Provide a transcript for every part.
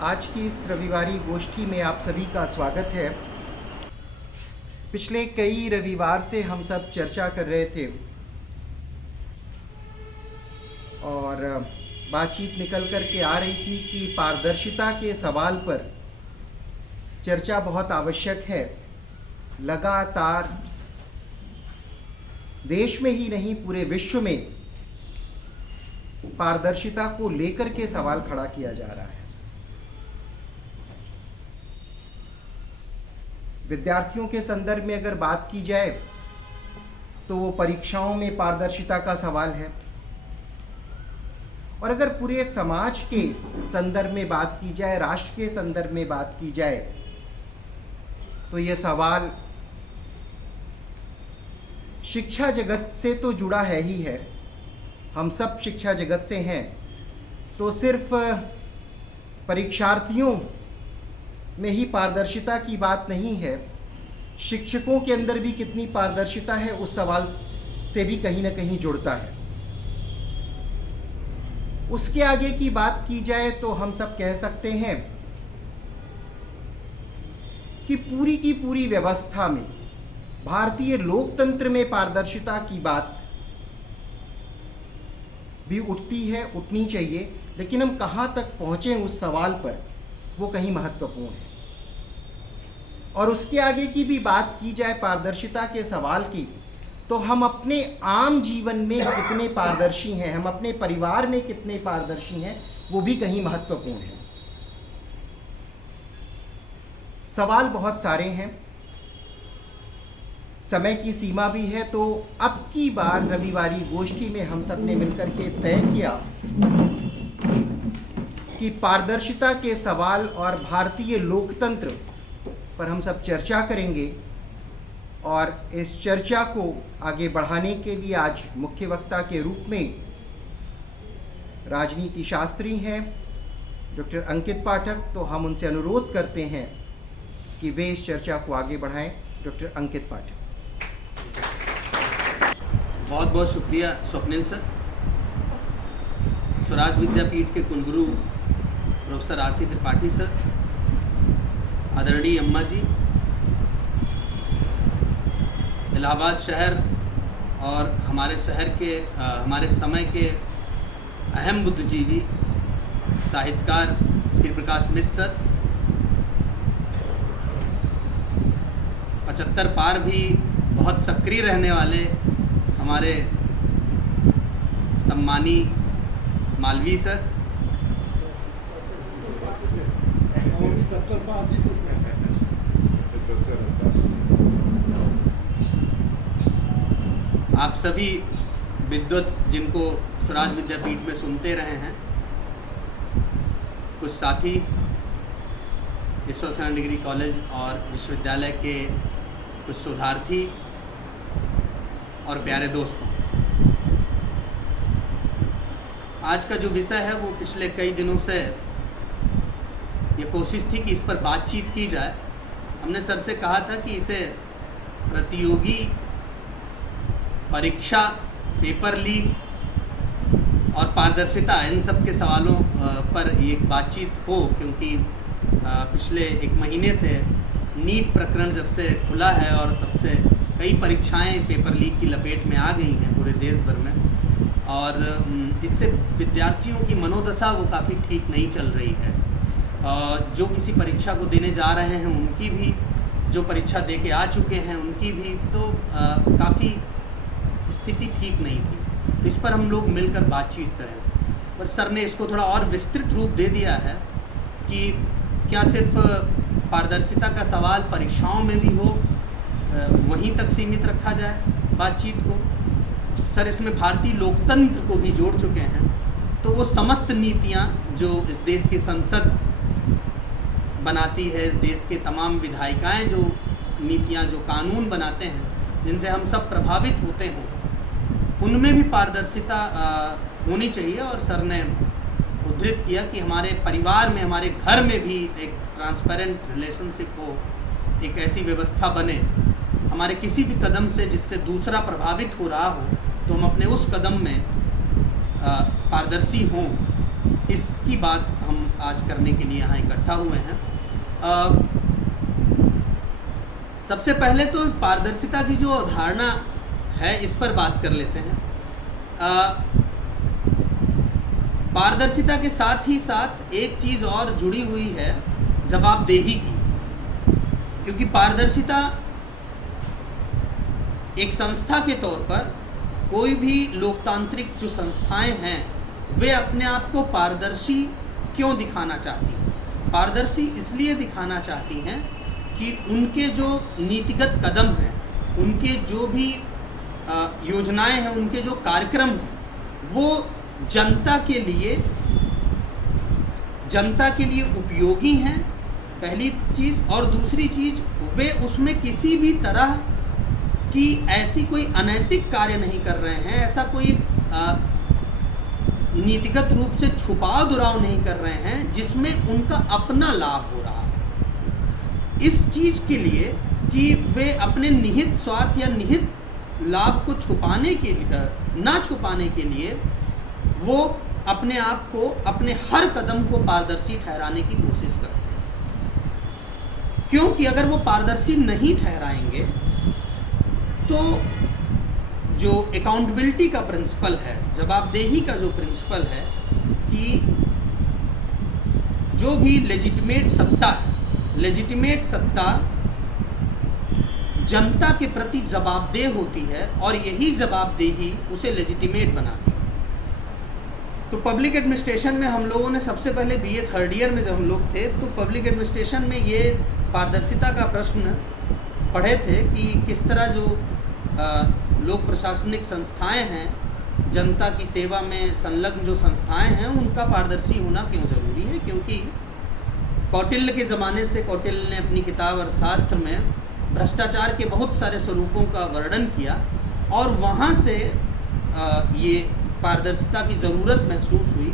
आज की इस रविवारी गोष्ठी में आप सभी का स्वागत है। पिछले कई रविवार से हम सब चर्चा कर रहे थे और बातचीत निकल कर के आ रही थी कि पारदर्शिता के सवाल पर चर्चा बहुत आवश्यक है। लगातार देश में ही नहीं पूरे विश्व में पारदर्शिता को लेकर के सवाल खड़ा किया जा रहा है। विद्यार्थियों के संदर्भ में अगर बात की जाए तो वो परीक्षाओं में पारदर्शिता का सवाल है, और अगर पूरे समाज के संदर्भ में बात की जाए, राष्ट्र के संदर्भ में बात की जाए, तो ये सवाल शिक्षा जगत से तो जुड़ा है ही है। हम सब शिक्षा जगत से हैं, तो सिर्फ परीक्षार्थियों में ही पारदर्शिता की बात नहीं है, शिक्षकों के अंदर भी कितनी पारदर्शिता है उस सवाल से भी कहीं ना कहीं जुड़ता है। उसके आगे की बात की जाए तो हम सब कह सकते हैं कि पूरी की पूरी व्यवस्था में, भारतीय लोकतंत्र में पारदर्शिता की बात भी उठती है, उठनी चाहिए, लेकिन हम कहाँ तक पहुँचे उस सवाल पर, वो कहीं महत्वपूर्ण है। और उसके आगे की भी बात की जाए पारदर्शिता के सवाल की, तो हम अपने आम जीवन में कितने पारदर्शी हैं, हम अपने परिवार में कितने पारदर्शी हैं, वो भी कहीं महत्वपूर्ण है। सवाल बहुत सारे हैं, समय की सीमा भी है, तो अब की बार रविवारी गोष्ठी में हम सब ने मिलकर के तय किया कि पारदर्शिता के सवाल और भारतीय लोकतंत्र पर हम सब चर्चा करेंगे। और इस चर्चा को आगे बढ़ाने के लिए आज मुख्य वक्ता के रूप में राजनीति शास्त्री हैं डॉक्टर अंकित पाठक, तो हम उनसे अनुरोध करते हैं कि वे इस चर्चा को आगे बढ़ाएं। डॉक्टर अंकित पाठक। बहुत बहुत शुक्रिया स्वप्निल सर। स्वराज विद्यापीठ के कुलगुरु professor R C Tripathi sir, आदरणीय अम्मा जी, इलाहाबाद शहर और हमारे शहर के हमारे समय के अहम बुद्धिजीवी साहित्यकार श्री प्रकाश मिश्र सर, 75 पार भी बहुत सक्रिय रहने वाले हमारे सम्मानी मालवी सर, आप सभी विद्वत जिनको स्वराज विद्यापीठ में सुनते रहे हैं, कुछ साथी ईश्वर डिग्री कॉलेज और विश्वविद्यालय के कुछ शोधार्थी और प्यारे दोस्तों, आज का जो विषय है वो पिछले कई दिनों से ये कोशिश थी कि इस पर बातचीत की जाए। हमने सर से कहा था कि इसे प्रतियोगी परीक्षा, पेपर लीक और पारदर्शिता, इन सब के सवालों पर एक बातचीत हो, क्योंकि पिछले एक महीने से नीट प्रकरण जब से खुला है और तब से कई परीक्षाएं पेपर लीक की लपेट में आ गई हैं पूरे देश भर में, और इससे विद्यार्थियों की मनोदशा वो काफ़ी ठीक नहीं चल रही है। जो किसी परीक्षा को देने जा रहे हैं उनकी भी, जो परीक्षा दे के आ चुके हैं उनकी भी, तो काफ़ी स्थिति ठीक नहीं थी। तो इस पर हम लोग मिलकर बातचीत करें। और सर ने इसको थोड़ा और विस्तृत रूप दे दिया है कि क्या सिर्फ पारदर्शिता का सवाल परीक्षाओं में भी हो, वहीं तक सीमित रखा जाए बातचीत को। सर इसमें भारतीय लोकतंत्र को भी जोड़ चुके हैं, तो वो समस्त नीतियाँ जो इस देश की संसद बनाती है, इस देश के तमाम विधायिकाएँ जो नीतियाँ, जो कानून बनाते हैं, जिनसे हम सब प्रभावित होते हों, उनमें भी पारदर्शिता होनी चाहिए। और सर ने उद्धृत किया कि हमारे परिवार में, हमारे घर में भी एक ट्रांसपेरेंट रिलेशनशिप हो, एक ऐसी व्यवस्था बने, हमारे किसी भी कदम से जिससे दूसरा प्रभावित हो रहा हो, तो हम अपने उस कदम में पारदर्शी हों इसकी बात हम आज करने के लिए यहाँ इकट्ठा हुए हैं। सबसे पहले तो पारदर्शिता की जो अवधारणा है इस पर बात कर लेते हैं। पारदर्शिता के साथ ही साथ एक चीज़ और जुड़ी हुई है, जवाबदेही की, क्योंकि पारदर्शिता एक संस्था के तौर पर कोई भी लोकतांत्रिक जो संस्थाएं हैं वे अपने आप को पारदर्शी क्यों दिखाना चाहती हैं? पारदर्शी इसलिए दिखाना चाहती हैं कि उनके जो नीतिगत कदम हैं, उनके जो भी योजनाएं हैं, उनके जो कार्यक्रम हैं, वो जनता के लिए उपयोगी हैं, पहली चीज़। और दूसरी चीज़, वे उसमें किसी भी तरह की ऐसी कोई अनैतिक कार्य नहीं कर रहे हैं, ऐसा कोई नीतिगत रूप से छुपाव दुराव नहीं कर रहे हैं जिसमें उनका अपना लाभ हो रहा है। इस चीज़ के लिए कि वे अपने निहित स्वार्थ या निहित लाभ को ना छुपाने के लिए वो अपने आप को, अपने हर कदम को पारदर्शी ठहराने की कोशिश करते हैं। क्योंकि अगर वो पारदर्शी नहीं ठहराएंगे तो जो अकाउंटेबिलिटी का प्रिंसिपल है, जवाबदेही का जो प्रिंसिपल है, कि जो भी लेजिटिमेट सत्ता जनता के प्रति जवाबदेह होती है और यही जवाबदेही उसे लेजिटिमेट बनाती है। तो पब्लिक एडमिनिस्ट्रेशन में हम लोगों ने सबसे पहले बीए थर्ड ईयर में जब हम लोग थे तो पब्लिक एडमिनिस्ट्रेशन में ये पारदर्शिता का प्रश्न पढ़े थे कि किस तरह जो लोक प्रशासनिक संस्थाएं हैं, जनता की सेवा में संलग्न जो संस्थाएं हैं, उनका पारदर्शी होना क्यों ज़रूरी है। क्योंकि कौटिल्य के ज़माने से, कौटिल्य ने अपनी किताब अर्थशास्त्र में भ्रष्टाचार के बहुत सारे स्वरूपों का वर्णन किया और वहाँ से ये पारदर्शिता की ज़रूरत महसूस हुई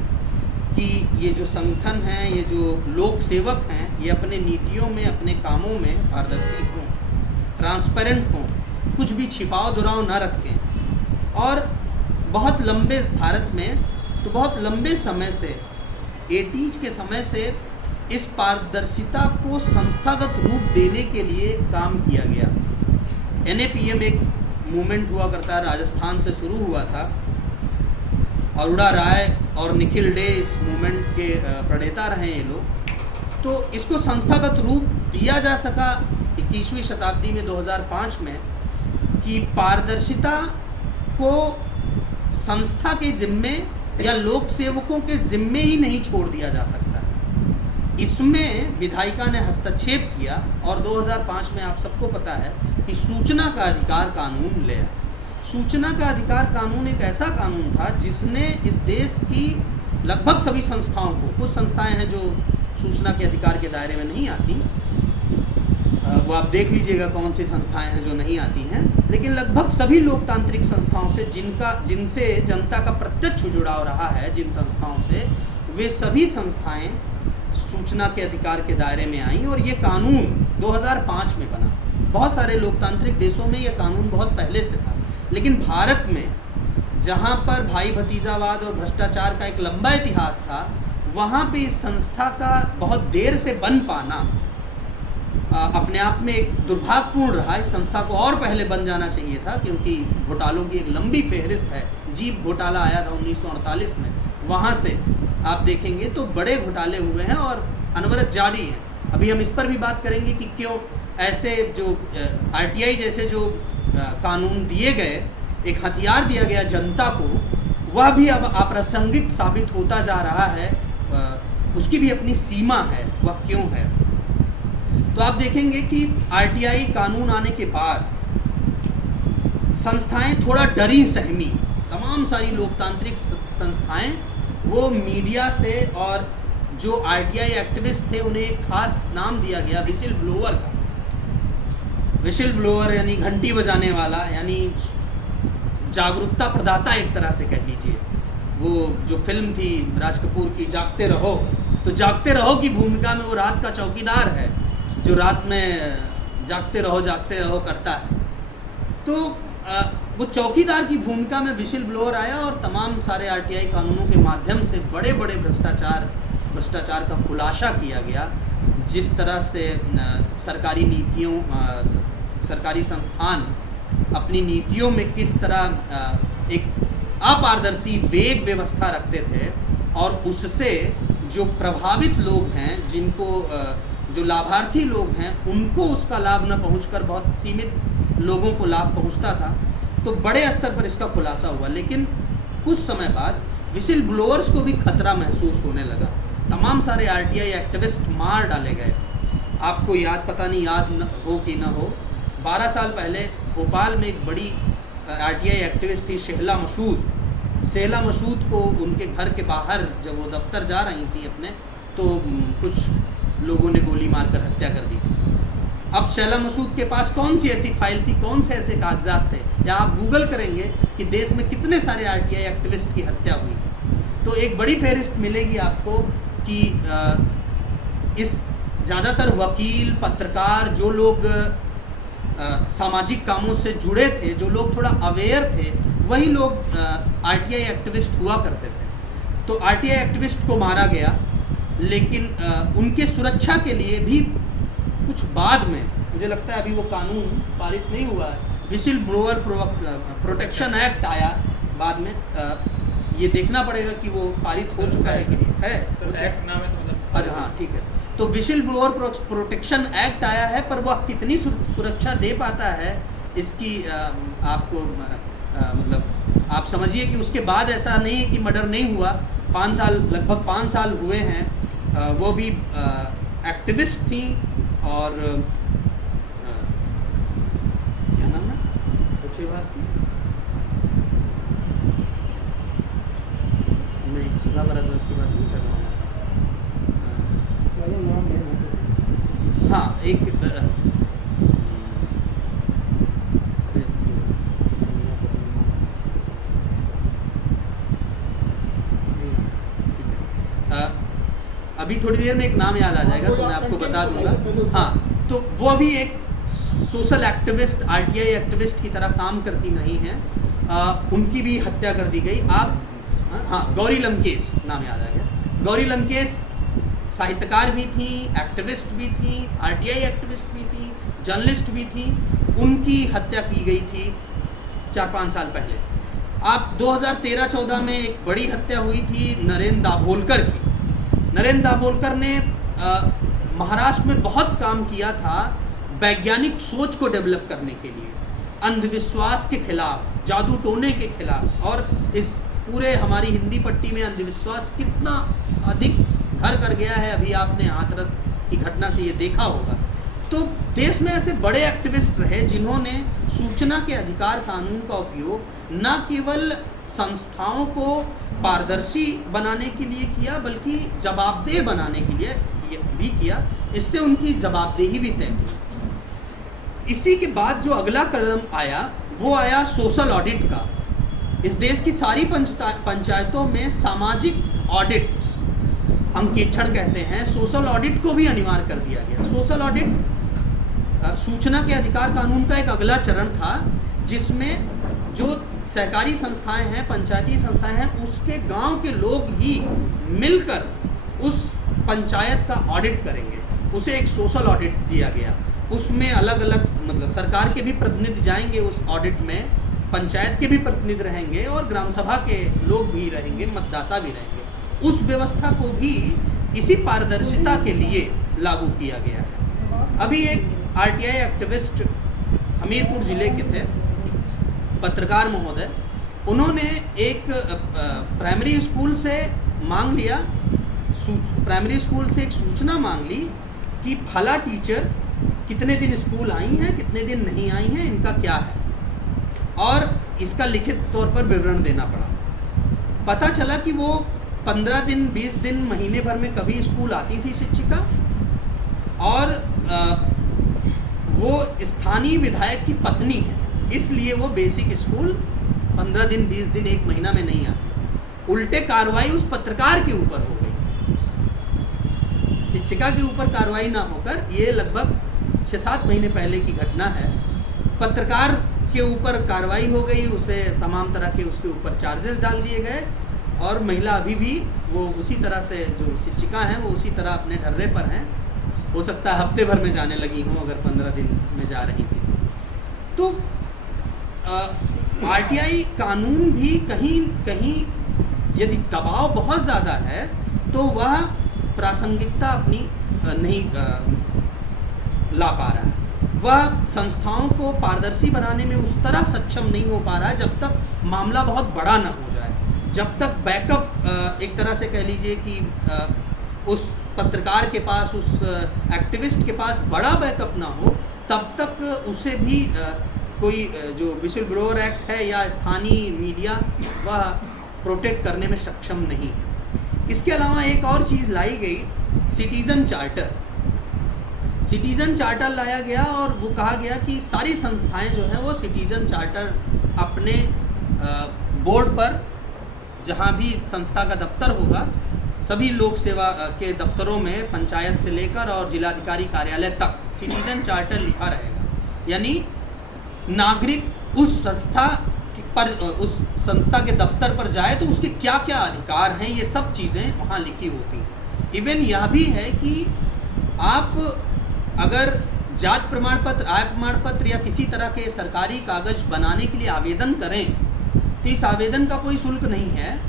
कि ये जो संगठन हैं, ये जो लोक सेवक हैं, ये अपने नीतियों में, अपने कामों में पारदर्शी हों, ट्रांसपेरेंट हों, कुछ भी छिपाव दुराव ना रखें। और बहुत लंबे, भारत में तो बहुत लंबे समय से, 80s के समय से इस पारदर्शिता को संस्थागत रूप देने के लिए काम किया गया। NAPM एक मूवमेंट हुआ करता है, राजस्थान से शुरू हुआ था। अरुणा राय और निखिल डे इस मूवमेंट के प्रणेता रहे ये लोग। तो इसको संस्थागत रूप दिया जा सका 21वीं शताब्दी में 2005 में कि पारदर्शिता को संस्था के जिम्मे या लोक सेवकों के जिम्मे ही नहीं छोड़ दिया जा सकता। इसमें विधायिका ने हस्तक्षेप किया और 2005 में आप सबको पता है कि सूचना का अधिकार कानून ले आया। सूचना का अधिकार कानून एक ऐसा कानून था जिसने इस देश की लगभग सभी संस्थाओं को, कुछ संस्थाएं हैं जो सूचना के अधिकार के दायरे में नहीं आती, वो आप देख लीजिएगा कौन सी संस्थाएं हैं जो नहीं आती हैं, लेकिन लगभग सभी लोकतांत्रिक संस्थाओं से जिनसे जनता का प्रत्यक्ष जुड़ाव रहा है, जिन संस्थाओं से, वे सभी संस्थाएं सूचना के अधिकार के दायरे में आई और ये कानून 2005 में बना। बहुत सारे लोकतांत्रिक देशों में ये कानून बहुत पहले से था, लेकिन भारत में जहाँ पर भाई भतीजावाद और भ्रष्टाचार का एक लंबा इतिहास था, वहाँ पे इस संस्था का बहुत देर से बन पाना अपने आप में एक दुर्भाग्यपूर्ण रहा। इस संस्था को और पहले बन जाना चाहिए था, क्योंकि घोटालों की एक लंबी फहरिस्त है। जीप घोटाला आया था 1948 में, वहाँ से आप देखेंगे तो बड़े घोटाले हुए हैं और अनवरत जारी हैं। अभी हम इस पर भी बात करेंगे कि क्यों ऐसे जो RTI जैसे जो कानून दिए गए, एक हथियार दिया गया जनता को, वह भी अब अप्रासंगिक साबित होता जा रहा है। उसकी भी अपनी सीमा है, वह क्यों है। तो आप देखेंगे कि RTI कानून आने के बाद संस्थाएं थोड़ा डरी सहमी, तमाम सारी लोकतांत्रिक संस्थाएं वो मीडिया से, और जो RTI एक्टिविस्ट थे उन्हें एक खास नाम दिया गया विसिल ब्लोअर का। विसिल ब्लोअर यानी घंटी बजाने वाला, यानी जागरूकता प्रदाता एक तरह से कह लीजिए। वो जो फिल्म थी राज कपूर की जागते रहो, तो जागते रहो की भूमिका में वो रात का चौकीदार है जो रात में जागते रहो करता है। तो वो चौकीदार की भूमिका में विशिल ब्लोअर आया और तमाम सारे आरटीआई कानूनों के माध्यम से बड़े बड़े भ्रष्टाचार का खुलासा किया गया। जिस तरह से सरकारी नीतियों सरकारी संस्थान अपनी नीतियों में किस तरह एक अपारदर्शी वेग व्यवस्था रखते थे और उससे जो प्रभावित लोग हैं, जिनको जो लाभार्थी लोग हैं, उनको उसका लाभ न पहुंचकर बहुत सीमित लोगों को लाभ पहुंचता था। तो बड़े स्तर पर इसका खुलासा हुआ, लेकिन कुछ समय बाद विसिल ब्लोअर्स को भी खतरा महसूस होने लगा। तमाम सारे आरटीआई एक्टिविस्ट मार डाले गए। आपको पता नहीं याद हो कि ना हो, 12 साल पहले भोपाल में एक बड़ी आरटीआई एक्टिविस्ट थी शेहला मसूद को उनके घर के बाहर जब वो दफ्तर जा रही थी अपने, तो कुछ लोगों ने गोली मारकर हत्या कर दी थी। अब शेहला मसूद के पास कौन सी ऐसी फाइल थी, कौन से ऐसे कागजात थे, या आप गूगल करेंगे कि देश में कितने सारे आरटीआई एक्टिविस्ट की हत्या हुई, तो एक बड़ी फहरिस्त मिलेगी आपको कि इस ज़्यादातर वकील, पत्रकार, जो लोग सामाजिक कामों से जुड़े थे, जो लोग थोड़ा अवेयर थे, वही लोग आरटीआई एक्टिविस्ट हुआ करते थे। तो आरटीआई एक्टिविस्ट को मारा गया, लेकिन उनके सुरक्षा के लिए भी कुछ बाद में, मुझे लगता है अभी वो कानून पारित नहीं हुआ है, विसिल ब्लोअर प्रोटेक्शन एक्ट आया बाद में। ये देखना पड़ेगा कि वो पारित हो चुका है कि नहीं है। तो एक्ट नाम है तो मतलब अच्छा, हाँ ठीक है। तो विसिल ब्लोअर प्रोटेक्शन एक्ट आया है, पर वह कितनी सुरक्षा दे पाता है इसकी आपको मतलब आप समझिए कि उसके बाद ऐसा नहीं है कि मर्डर नहीं हुआ। 5 साल, लगभग 5 साल हुए हैं। वो भी एक्टिविस्ट थी और क्या नाम है, पूछिए बात नहीं, सुधा भारद्वाज की बात नहीं कर रहा हूँ मैं। हाँ, एक अभी थोड़ी देर में एक नाम याद आ जाएगा तो मैं आपको बता दूंगा। हाँ, तो वो अभी एक सोशल एक्टिविस्ट, आरटीआई एक्टिविस्ट की तरह काम करती नहीं हैं। उनकी भी हत्या कर दी गई। आप हाँ, गौरी लंकेश नाम याद आ गया। गौरी लंकेश साहित्यकार भी थी, एक्टिविस्ट भी थी, आरटीआई एक्टिविस्ट भी थी, जर्नलिस्ट भी थी। उनकी हत्या की गई थी 4-5 साल पहले। आप 2013-14 में एक बड़ी हत्या हुई थी नरेंद्र दाभोलकर की। नरेंद्र दाभोलकर ने महाराष्ट्र में बहुत काम किया था वैज्ञानिक सोच को डेवलप करने के लिए, अंधविश्वास के खिलाफ, जादू टोने के खिलाफ। और इस पूरे हमारी हिंदी पट्टी में अंधविश्वास कितना अधिक घर कर गया है, अभी आपने हाथरस की घटना से ये देखा होगा। तो देश में ऐसे बड़े एक्टिविस्ट रहे जिन्होंने सूचना के अधिकार कानून का उपयोग न केवल संस्थाओं को पारदर्शी बनाने के लिए किया, बल्कि जवाबदेह बनाने के लिए भी किया। इससे उनकी जवाबदेही भी तय हुई। इसी के बाद जो अगला कदम आया वो आया सोशल ऑडिट का। इस देश की सारी पंचायतों में सामाजिक ऑडिट, अंकेक्षण कहते हैं, सोशल ऑडिट को भी अनिवार्य कर दिया गया। सोशल ऑडिट सूचना के अधिकार कानून का एक अगला चरण था, जिसमें जो सहकारी संस्थाएं हैं, पंचायती संस्थाएं हैं, उसके गांव के लोग ही मिलकर उस पंचायत का ऑडिट करेंगे। उसे एक सोशल ऑडिट दिया गया। उसमें अलग अलग मतलब सरकार के भी प्रतिनिधि जाएंगे उस ऑडिट में, पंचायत के भी प्रतिनिधि रहेंगे और ग्राम सभा के लोग भी रहेंगे, मतदाता भी रहेंगे। उस व्यवस्था को भी इसी पारदर्शिता के लिए लागू किया गया है। अभी एक आरटीआई एक्टिविस्ट हमीरपुर ज़िले के थे, पत्रकार महोदय, उन्होंने एक प्राइमरी स्कूल से मांग लिया, प्राइमरी स्कूल से एक सूचना मांग ली कि फला टीचर कितने दिन स्कूल आई हैं, कितने दिन नहीं आई हैं, इनका क्या है, और इसका लिखित तौर पर विवरण देना पड़ा। पता चला कि वो 15 दिन, 20 दिन, महीने भर में कभी स्कूल आती थी शिक्षिका, और वो स्थानीय विधायक की पत्नी है, इसलिए वो बेसिक स्कूल 15 दिन, 20 दिन, 1 महीना में नहीं आती। उल्टे कार्रवाई उस पत्रकार के ऊपर हो गई, शिक्षिका के ऊपर कार्रवाई ना होकर। ये लगभग 6-7 महीने पहले की घटना है। पत्रकार के ऊपर कार्रवाई हो गई, उसे तमाम तरह के उसके ऊपर चार्जेस डाल दिए गए और महिला अभी भी वो उसी तरह से, जो शिक्षिका हैं वो उसी तरह अपने ढर्रे पर हैं। हो सकता है हफ्ते भर में जाने लगी हों, अगर 15 दिन में जा रही थी तो। आरटीआई कानून भी कहीं कहीं यदि दबाव बहुत ज़्यादा है तो वह प्रासंगिकता अपनी नहीं ला पा रहा है। वह संस्थाओं को पारदर्शी बनाने में उस तरह सक्षम नहीं हो पा रहा है जब तक मामला बहुत बड़ा ना हो जाए, जब तक बैकअप एक तरह से कह लीजिए कि उस पत्रकार के पास, उस एक्टिविस्ट के पास बड़ा बैकअप ना हो, तब तक उसे भी कोई जो विशल ब्लोअर एक्ट है या स्थानीय मीडिया वह प्रोटेक्ट करने में सक्षम नहीं है। इसके अलावा एक और चीज़ लाई गई, सिटीज़न चार्टर। सिटीज़न चार्टर लाया गया और वो कहा गया कि सारी संस्थाएं जो हैं वो सिटीज़न चार्टर अपने बोर्ड पर, जहां भी संस्था का दफ्तर होगा, सभी लोक सेवा के दफ्तरों में पंचायत से लेकर और जिलाधिकारी कार्यालय तक सिटीज़न चार्टर लिखा रहेगा। यानी नागरिक उस संस्था के दफ्तर पर जाए तो उसके क्या क्या अधिकार हैं, ये सब चीज़ें वहाँ लिखी होती हैं। इवन यह भी है कि आप अगर जात प्रमाण पत्र, आय प्रमाण पत्र या किसी तरह के सरकारी कागज बनाने के लिए आवेदन करें तो इस आवेदन का कोई शुल्क नहीं है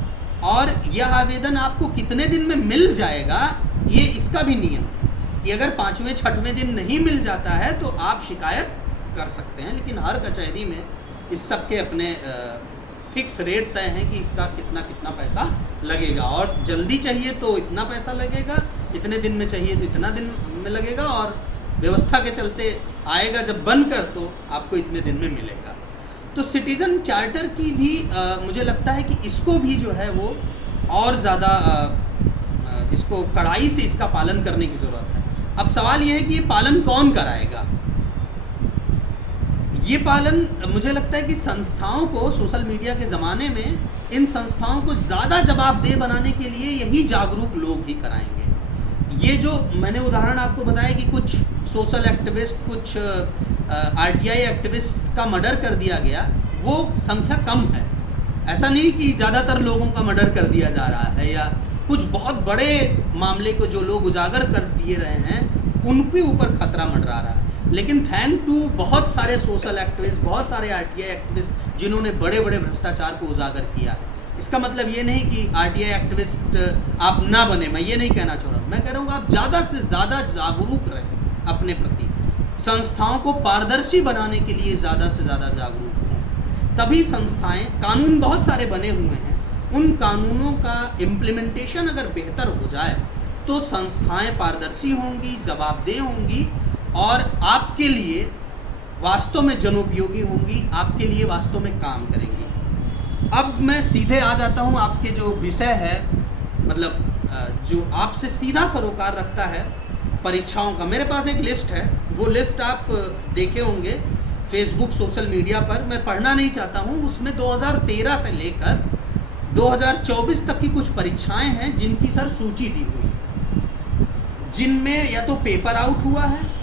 और यह आवेदन आपको कितने दिन में मिल जाएगा, ये इसका भी नियम है कि अगर 5वें 6वें दिन नहीं मिल जाता है तो आप शिकायत कर सकते हैं। लेकिन हर कचहरी में इस सब के अपने फिक्स रेट तय हैं कि इसका कितना कितना पैसा लगेगा, और जल्दी चाहिए तो इतना पैसा लगेगा, इतने दिन में चाहिए तो इतना दिन में लगेगा, और व्यवस्था के चलते आएगा जब बनकर तो आपको इतने दिन में मिलेगा। तो सिटीज़न चार्टर की भी मुझे लगता है कि इसको भी जो है वो और ज़्यादा इसको कड़ाई से इसका पालन करने की ज़रूरत है। अब सवाल ये है कि ये पालन कौन कराएगा? ये पालन मुझे लगता है कि संस्थाओं को, सोशल मीडिया के ज़माने में इन संस्थाओं को ज़्यादा जवाबदेह बनाने के लिए यही जागरूक लोग ही कराएंगे। ये जो मैंने उदाहरण आपको बताया कि कुछ सोशल एक्टिविस्ट, कुछ आरटीआई एक्टिविस्ट का मर्डर कर दिया गया, वो संख्या कम है। ऐसा नहीं कि ज़्यादातर लोगों का मर्डर कर दिया जा रहा है, या कुछ बहुत बड़े मामले को जो लोग उजागर कर दिए रहे हैं उनके ऊपर खतरा मंडरा रहा है। लेकिन थैंक टू बहुत सारे सोशल एक्टिविस्ट, बहुत सारे आरटीआई एक्टिविस्ट जिन्होंने बड़े बड़े भ्रष्टाचार को उजागर किया है। इसका मतलब ये नहीं कि आरटीआई एक्टिविस्ट आप ना बने, मैं ये नहीं कहना चाह रहा हूँ। मैं कह रहा हूँ आप ज़्यादा से ज़्यादा जागरूक रहें अपने प्रति, संस्थाओं को पारदर्शी बनाने के लिए ज़्यादा से ज़्यादा जागरूक हों। तभी संस्थाएं, कानून बहुत सारे बने हुए हैं, उन कानूनों का इम्प्लीमेंटेशन अगर बेहतर हो जाए तो संस्थाएं पारदर्शी होंगी, जवाबदेह होंगी और आपके लिए वास्तव में जनोपयोगी होंगी, आपके लिए वास्तव में काम करेंगी। अब मैं सीधे आ जाता हूँ, आपके जो विषय है, मतलब जो आपसे सीधा सरोकार रखता है परीक्षाओं का। मेरे पास एक लिस्ट है, वो लिस्ट आप देखे होंगे फेसबुक, सोशल मीडिया पर। मैं पढ़ना नहीं चाहता हूँ। उसमें 2013 से लेकर 2024 तक की कुछ परीक्षाएं हैं जिनकी सर सूची दी हुई है, जिनमें या तो पेपर आउट हुआ है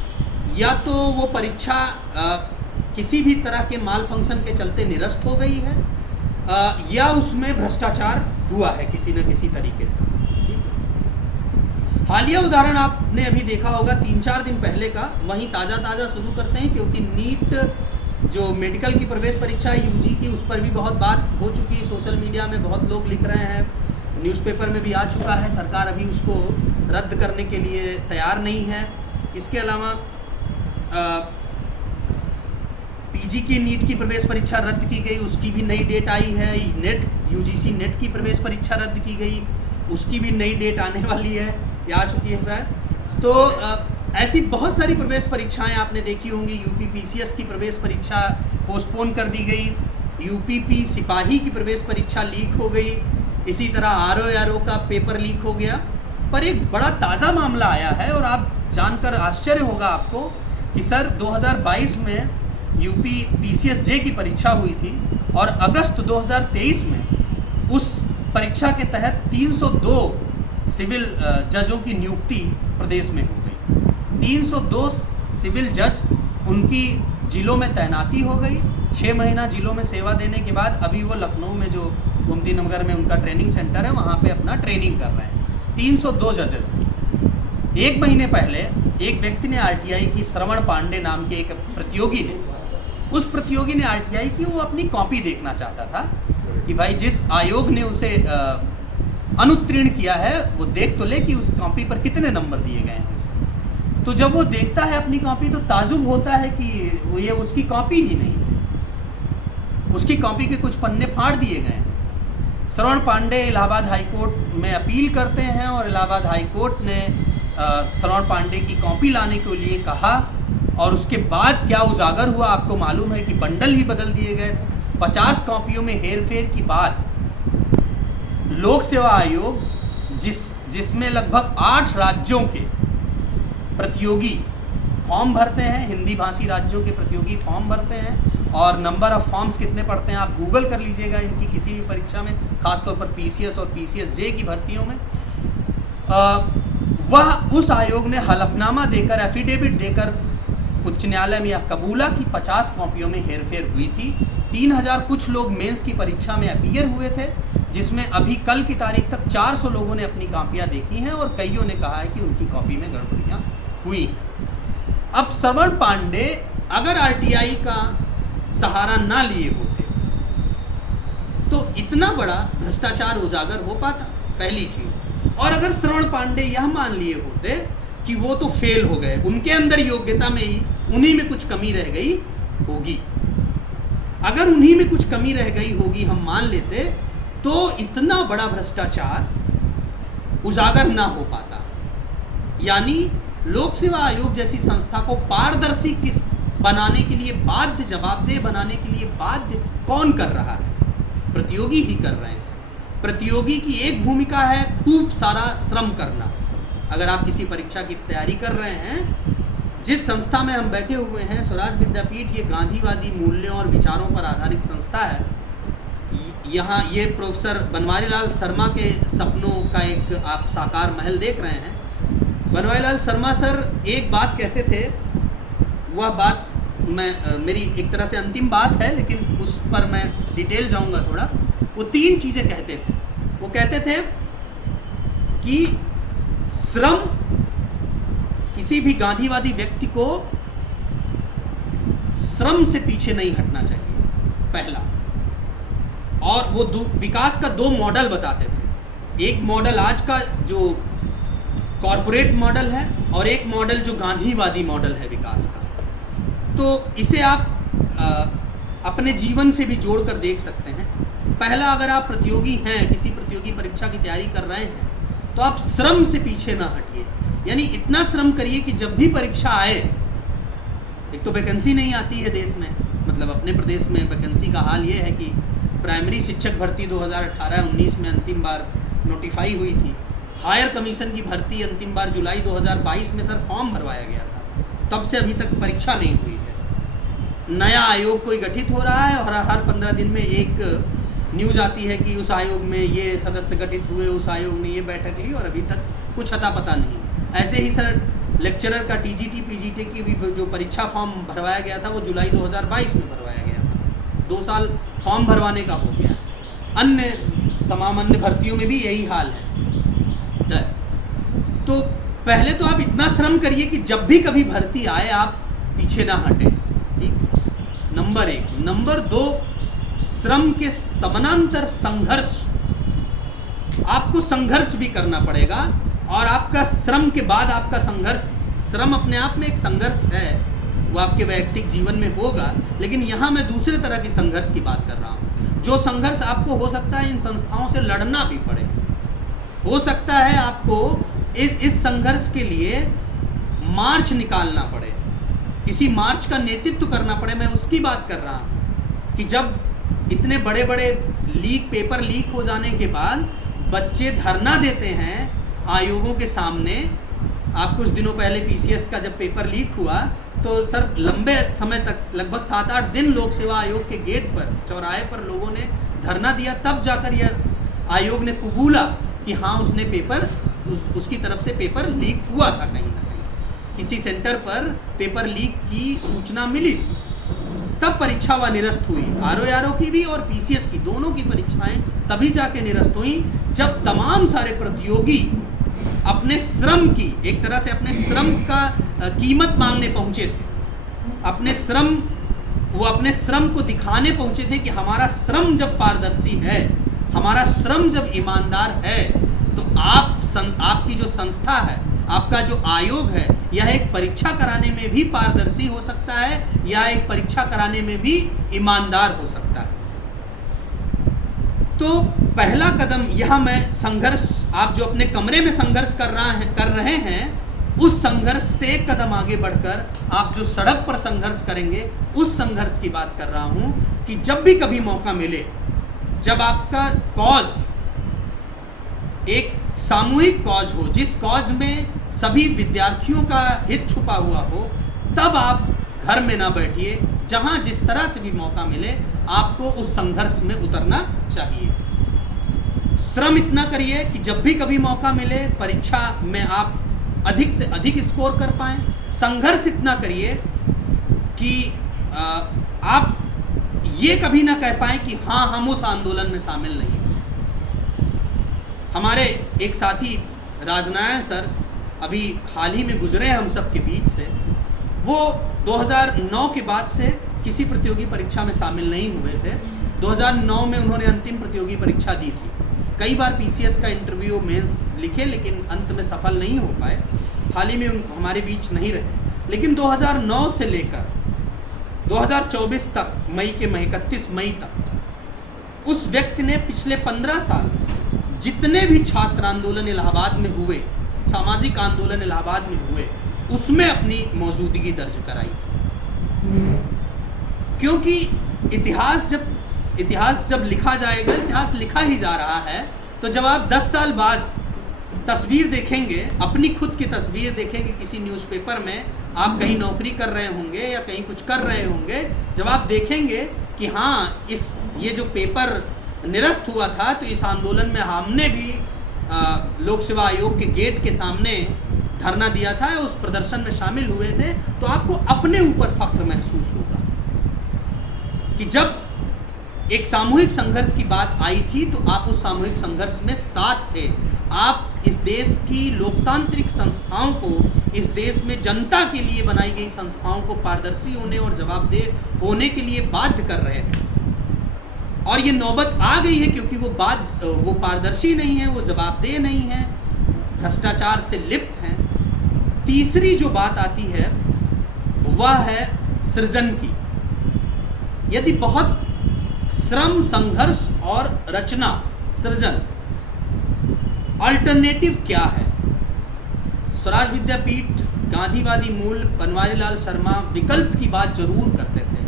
या तो वो परीक्षा किसी भी तरह के माल फंक्शन के चलते निरस्त हो गई है, या उसमें भ्रष्टाचार हुआ है किसी न किसी तरीके से। हालिया उदाहरण आपने अभी देखा होगा 3-4 दिन पहले का, वहीं ताज़ा शुरू करते हैं, क्योंकि नीट जो मेडिकल की प्रवेश परीक्षा है यूजी की, उस पर भी बहुत बात हो चुकी है। सोशल मीडिया में बहुत लोग लिख रहे हैं, न्यूज़पेपर में भी आ चुका है। सरकार अभी उसको रद्द करने के लिए तैयार नहीं है। इसके अलावा पीजी की नीट की प्रवेश परीक्षा रद्द की गई, उसकी भी नई डेट आई है। नेट, यूजीसी नेट की प्रवेश परीक्षा रद्द की गई, उसकी भी नई डेट आने वाली है या आ चुकी है शायद। तो ऐसी बहुत सारी प्रवेश परीक्षाएं आपने देखी होंगी। यूपी पीसीएस की प्रवेश परीक्षा पोस्टपोन कर दी गई, यूपीपी सिपाही की प्रवेश परीक्षा लीक हो गई, इसी तरह आरओ का पेपर लीक हो गया। पर एक बड़ा ताज़ा मामला आया है और आप जानकर आश्चर्य होगा आपको कि सर 2022 में यूपी पीसीएस जे की परीक्षा हुई थी और अगस्त 2023 में उस परीक्षा के तहत 302 सिविल जजों की नियुक्ति प्रदेश में हो गई। 302 सिविल जज, उनकी जिलों में तैनाती हो गई 6 महीना जिलों में सेवा देने के बाद अभी वो लखनऊ में जो गोमती नगर में उनका ट्रेनिंग सेंटर है वहाँ पे अपना ट्रेनिंग कर रहे हैं। 302 जजेस हैं। 1 महीने पहले एक व्यक्ति ने आरटीआई की, श्रवण पांडे नाम के एक प्रतियोगी ने, उस प्रतियोगी ने आरटीआई की वो अपनी कॉपी देखना चाहता था कि भाई जिस आयोग ने उसे अनुत्तीर्ण किया है वो देख तो ले कि उस कॉपी पर कितने नंबर दिए गए हैं उसे। तो जब वो देखता है अपनी कॉपी तो ताजुब होता है कि वो ये उसकी कॉपी ही नहीं है, उसकी कॉपी के कुछ पन्ने फाड़ दिए गए हैं। श्रवण पांडे इलाहाबाद हाईकोर्ट में अपील करते हैं और इलाहाबाद हाईकोर्ट ने श्रवण पांडे की कॉपी लाने के लिए कहा और उसके बाद क्या उजागर हुआ आपको मालूम है कि बंडल ही बदल दिए गए थे। 50 कॉपियों में हेरफेर की बात लोक सेवा आयोग जिसमें लगभग 8 राज्यों के प्रतियोगी फॉर्म भरते हैं, हिंदी भाषी राज्यों के प्रतियोगी फॉर्म भरते हैं और नंबर ऑफ फॉर्म्स कितने पड़ते हैं आप गूगल कर लीजिएगा इनकी किसी भी परीक्षा में, खासतौर पर पीसीएस और पीसीएसजे की भर्तियों में। वह उस आयोग ने हलफनामा देकर, एफिडेविट देकर उच्च न्यायालय में यह कबूला कि 50 कॉपियों में हेरफेर हुई थी। 3000 कुछ लोग मेंस की परीक्षा में अपीयर हुए थे, जिसमें अभी कल की तारीख तक 400 लोगों ने अपनी कॉपियां देखी हैं और कईयों ने कहा है कि उनकी कॉपी में गड़बड़ियां हुई। अब श्रवण पांडे अगर आरटीआई का सहारा ना लिए होते तो इतना बड़ा भ्रष्टाचार उजागर हो पाता, पहली चीज। और अगर श्रवण पांडे यह मान लिए होते कि वो तो फेल हो गए, उनके अंदर योग्यता में ही उन्हीं में कुछ कमी रह गई होगी, अगर उन्हीं में कुछ कमी रह गई होगी हम मान लेते तो इतना बड़ा भ्रष्टाचार उजागर ना हो पाता। यानी लोक सेवा आयोग जैसी संस्था को पारदर्शी किस बनाने के लिए बाध्य, जवाबदेह बनाने के लिए बाध्य कौन कर रहा है? प्रतियोगी ही कर रहे हैं। प्रतियोगी की एक भूमिका है खूब सारा श्रम करना। अगर आप किसी परीक्षा की तैयारी कर रहे हैं, जिस संस्था में हम बैठे हुए हैं स्वराज विद्यापीठ, ये गांधीवादी मूल्यों और विचारों पर आधारित संस्था है। यहाँ ये प्रोफेसर बनवारी लाल शर्मा के सपनों का एक आप साकार महल देख रहे हैं। बनवारी लाल शर्मा सर एक बात कहते थे, वह बात मेरी एक तरह से अंतिम बात है लेकिन उस पर मैं डिटेल जाऊंगा थोड़ा। वो 3 चीज़ें कहते थे। वो कहते थे कि श्रम किसी भी गांधीवादी व्यक्ति को श्रम से पीछे नहीं हटना चाहिए, पहला। और वो विकास का 2 मॉडल बताते थे। एक मॉडल आज का जो कॉरपोरेट मॉडल है और एक मॉडल जो गांधीवादी मॉडल है विकास का। तो इसे आप अपने जीवन से भी जोड़कर देख सकते हैं। पहला, अगर आप प्रतियोगी हैं, किसी प्रतियोगी परीक्षा की तैयारी कर रहे हैं तो आप श्रम से पीछे ना हटिए। यानी इतना श्रम करिए कि जब भी परीक्षा आए, एक तो वैकेंसी नहीं आती है देश में, मतलब अपने प्रदेश में वैकेंसी का हाल ये है कि प्राइमरी शिक्षक भर्ती 2018-19 में अंतिम बार नोटिफाई हुई थी। हायर कमीशन की भर्ती अंतिम बार जुलाई 2022 में सर फॉर्म भरवाया गया था, तब से अभी तक परीक्षा नहीं हुई है। नया आयोग कोई गठित हो रहा है और हर 15 दिन में एक न्यूज़ आती है कि उस आयोग में ये सदस्य गठित हुए, उस आयोग ने ये बैठक ली और अभी तक कुछ अता पता नहीं। ऐसे ही सर लेक्चरर का टीजीटी पीजीटी की भी जो परीक्षा फॉर्म भरवाया गया था वो जुलाई 2022 में भरवाया गया था। 2 साल फॉर्म भरवाने का हो गया। अन्य तमाम अन्य भर्तियों में भी यही हाल है। तो पहले तो आप इतना श्रम करिए कि जब भी कभी भर्ती आए आप पीछे ना हटें, ठीक, नंबर 1। नंबर 2, श्रम के समानांतर संघर्ष। आपको संघर्ष भी करना पड़ेगा और आपका श्रम के बाद आपका संघर्ष, श्रम अपने आप में एक संघर्ष है, वो आपके वैयक्तिक जीवन में होगा, लेकिन यहाँ मैं दूसरे तरह की संघर्ष की बात कर रहा हूँ। जो संघर्ष आपको हो सकता है इन संस्थाओं से लड़ना भी पड़े, हो सकता है आपको इस संघर्ष के लिए मार्च निकालना पड़े, किसी मार्च का नेतृत्व करना पड़े। मैं उसकी बात कर रहा हूँ कि जब इतने बड़े बड़े पेपर लीक हो जाने के बाद बच्चे धरना देते हैं आयोगों के सामने। आप कुछ दिनों पहले पीसीएस का जब पेपर लीक हुआ तो सर लंबे समय तक, लगभग 7-8 दिन लोक सेवा आयोग के गेट पर, चौराहे पर लोगों ने धरना दिया, तब जाकर यह आयोग ने कबूला कि हाँ उसने पेपर, उसकी तरफ से पेपर लीक हुआ था, कहीं ना कहीं किसी सेंटर पर पेपर लीक की सूचना मिली थी। तब परीक्षा वह निरस्त हुई। आरओ की भी और पीसीएस की, दोनों की परीक्षाएं तभी जाके निरस्त हुई जब तमाम सारे प्रतियोगी अपने श्रम की, एक तरह से अपने श्रम का कीमत मांगने पहुंचे थे। वो अपने श्रम को दिखाने पहुंचे थे कि हमारा श्रम जब पारदर्शी है, हमारा श्रम जब ईमानदार है, तो आपकी जो संस्था है, आपका जो आयोग है, यह एक परीक्षा कराने में भी पारदर्शी हो सकता है, या एक परीक्षा कराने में भी ईमानदार हो सकता है। तो पहला कदम यह मैं संघर्ष, आप जो अपने कमरे में संघर्ष कर रहे हैं, उस संघर्ष से एक कदम आगे बढ़कर आप जो सड़क पर संघर्ष करेंगे, उस संघर्ष की बात कर रहा हूं कि जब भी कभी मौका मिले, जब आपका कॉज एक सामूहिक कॉज हो, जिस कॉज में सभी विद्यार्थियों का हित छुपा हुआ हो, तब आप घर में ना बैठिए, जहां जिस तरह से भी मौका मिले आपको उस संघर्ष में उतरना चाहिए। श्रम इतना करिए कि जब भी कभी मौका मिले परीक्षा में आप अधिक से अधिक स्कोर कर पाएं। संघर्ष इतना करिए कि आप ये कभी ना कह पाएं कि हाँ, हम उस आंदोलन में शामिल नहीं हैं। हमारे एक साथी राजनारायण सर अभी हाल ही में गुजरे हम सब के बीच से। वो 2009 के बाद से किसी प्रतियोगी परीक्षा में शामिल नहीं हुए थे। 2009 में उन्होंने अंतिम प्रतियोगी परीक्षा दी थी। कई बार पीसीएस का इंटरव्यू, मेंस लिखे, लेकिन अंत में सफल नहीं हो पाए। हाल ही में हमारे बीच नहीं रहे। लेकिन 2009 से लेकर 2024 तक, मई के 31 मई तक, उस व्यक्ति ने पिछले 15 साल जितने भी छात्र आंदोलन इलाहाबाद में हुए, सामाजिक आंदोलन इलाहाबाद में हुए, उसमें अपनी मौजूदगी दर्ज कराई। क्योंकि इतिहास जब लिखा जाएगा, इतिहास लिखा ही जा रहा है, तो जब आप 10 साल बाद तस्वीर देखेंगे, अपनी खुद की तस्वीर देखेंगे किसी न्यूज़पेपर में, आप कहीं नौकरी कर रहे होंगे या कहीं कुछ कर रहे होंगे, जब आप देखेंगे कि हाँ, ये जो पेपर निरस्त हुआ था, तो इस आंदोलन में हमने भी लोक सेवा आयोग के गेट के सामने धरना दिया था, उस प्रदर्शन में शामिल हुए थे, तो आपको अपने ऊपर फख्र महसूस होगा कि जब एक सामूहिक संघर्ष की बात आई थी तो आप उस सामूहिक संघर्ष में साथ थे। आप इस देश की लोकतांत्रिक संस्थाओं को, इस देश में जनता के लिए बनाई गई संस्थाओं को पारदर्शी होने और जवाबदेह होने के लिए बाध्य कर रहे थे। और ये नौबत आ गई है क्योंकि वो पारदर्शी नहीं है, वो जवाबदेह नहीं है, भ्रष्टाचार से लिप्त हैं। तीसरी जो बात आती है वह है सृजन की। यदि बहुत श्रम, संघर्ष और रचना, सृजन, अल्टरनेटिव क्या है? स्वराज विद्यापीठ, गांधीवादी मूल, बनवारीलाल शर्मा विकल्प की बात जरूर करते थे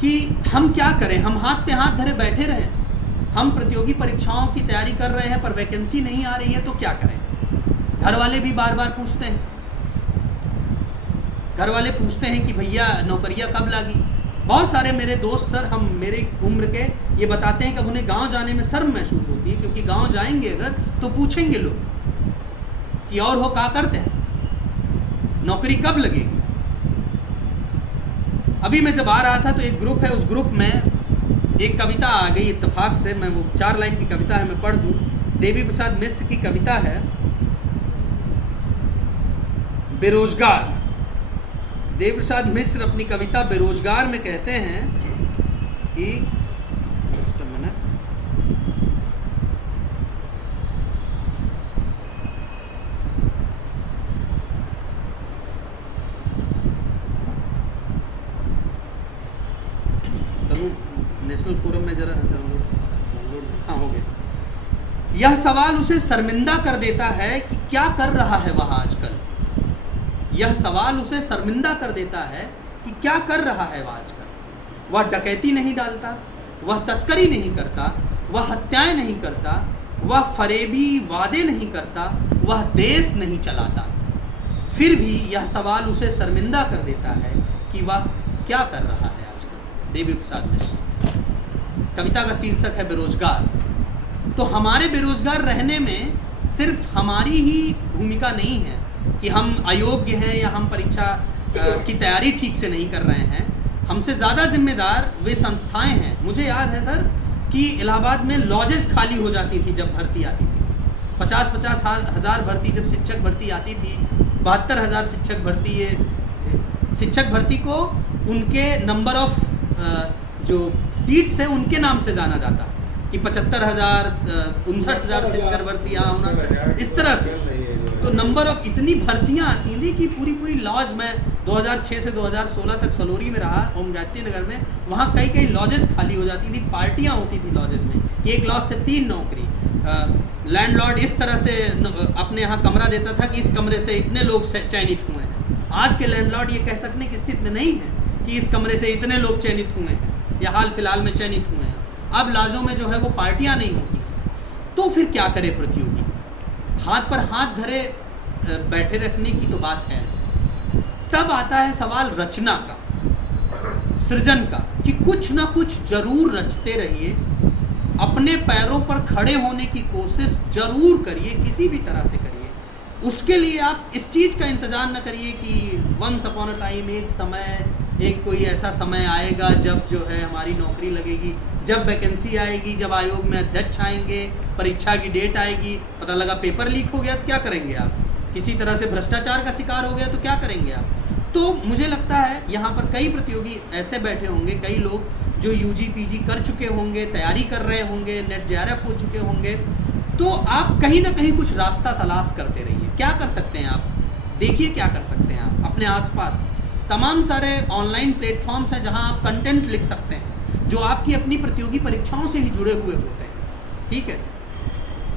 कि हम क्या करें, हम हाथ पे हाथ धरे बैठे रहें, हम प्रतियोगी परीक्षाओं की तैयारी कर रहे हैं पर वैकेंसी नहीं आ रही है, तो क्या करें? घर वाले भी बार बार पूछते हैं, घर वाले पूछते हैं कि भैया नौकरियां कब लागी। बहुत सारे मेरे दोस्त, सर, हम मेरे उम्र के, ये बताते हैं कि अब उन्हें गांव जाने में शर्म महसूस होती है, क्योंकि गांव जाएंगे अगर तो पूछेंगे लोग कि और हो क्या करते हैं, नौकरी कब लगेगी। अभी मैं जब आ रहा था तो एक ग्रुप है, उस ग्रुप में एक कविता आ गई इत्तेफाक से, मैं वो 4 लाइन की कविता है, मैं पढ़ दूं। देवी प्रसाद मिश्र की कविता है बेरोजगार। देवी प्रसाद मिश्र अपनी कविता बेरोजगार में कहते हैं कि, just a minute, national forum में जरा डाउनलोड, हाँ हो गया। यह सवाल उसे शर्मिंदा कर देता है कि क्या कर रहा है वह आजकल। यह सवाल उसे शर्मिंदा कर देता है कि क्या कर रहा है वह आजकल। वह डकैती नहीं डालता, वह तस्करी नहीं करता, वह हत्याएं नहीं करता, वह फरेबी वादे नहीं करता, वह देश नहीं चलाता। फिर भी यह सवाल उसे शर्मिंदा कर देता है कि वह क्या कर रहा है आजकल। देवी प्रसाद मिश्र, कविता का शीर्षक है बेरोजगार। तो हमारे बेरोजगार रहने में सिर्फ हमारी ही भूमिका नहीं है कि हम अयोग्य हैं या हम परीक्षा की तैयारी ठीक से नहीं कर रहे हैं। हमसे ज़्यादा जिम्मेदार वे संस्थाएं हैं। मुझे याद है सर कि इलाहाबाद में लॉजेस खाली हो जाती थी जब भर्ती आती थी। 50-50 हज़ार भर्ती जब शिक्षक भर्ती आती थी, 72,000 शिक्षक भर्ती, ये शिक्षक भर्ती को उनके नंबर ऑफ जो सीट्स है उनके नाम से जाना जाता कि 75,000 59,000 शिक्षक भर्ती यहाँ होना, इस तरह से। तो नंबर ऑफ इतनी भर्तियाँ आती थी कि पूरी लॉज में 2006 से 2016 तक सलोरी में रहा, ओम गायत्री नगर में, वहाँ कई लॉजेस खाली हो जाती थी, पार्टियाँ होती थी लॉजेस में, एक लॉज से 3 नौकरी। लैंडलॉर्ड इस तरह से अपने यहाँ कमरा देता था कि इस कमरे से इतने लोग चयनित हुए हैं। आज के लैंडलॉर्ड ये कह सकने की स्थिति में नहीं है कि इस कमरे से इतने लोग चयनित हुए हैं या हाल फिलहाल में चयनित हुए हैं। अब लॉजों में जो है वो पार्टियाँ नहीं होती। तो फिर क्या करे प्रतियोगी? हाथ पर हाथ धरे बैठे रखने की तो बात है। तब आता है सवाल रचना का, सृजन का, कि कुछ ना कुछ जरूर रचते रहिए, अपने पैरों पर खड़े होने की कोशिश जरूर करिए, किसी भी तरह से करिए। उसके लिए आप इस चीज़ का इंतज़ार न करिए कि वंस अपॉन अ टाइम, एक समय, एक कोई ऐसा समय आएगा जब जो है हमारी नौकरी लगेगी, जब वैकेंसी आएगी, जब आयोग में अध्यक्ष आएंगे, परीक्षा की डेट आएगी, पता लगा पेपर लीक हो गया तो क्या करेंगे आप? किसी तरह से भ्रष्टाचार का शिकार हो गया तो क्या करेंगे आप? तो मुझे लगता है यहाँ पर कई प्रतियोगी ऐसे बैठे होंगे, कई लोग जो यूजी पीजी कर चुके होंगे, तैयारी कर रहे होंगे, नेट जेआरएफ हो चुके होंगे। तो आप कहीं ना कहीं कुछ रास्ता तलाश करते रहिए। क्या कर सकते हैं आप? देखिए क्या कर सकते हैं आप। अपने आसपास तमाम सारे ऑनलाइन प्लेटफॉर्म्स हैं जहां आप कंटेंट लिख सकते हैं जो आपकी अपनी प्रतियोगी परीक्षाओं से ही जुड़े हुए होते हैं। ठीक है,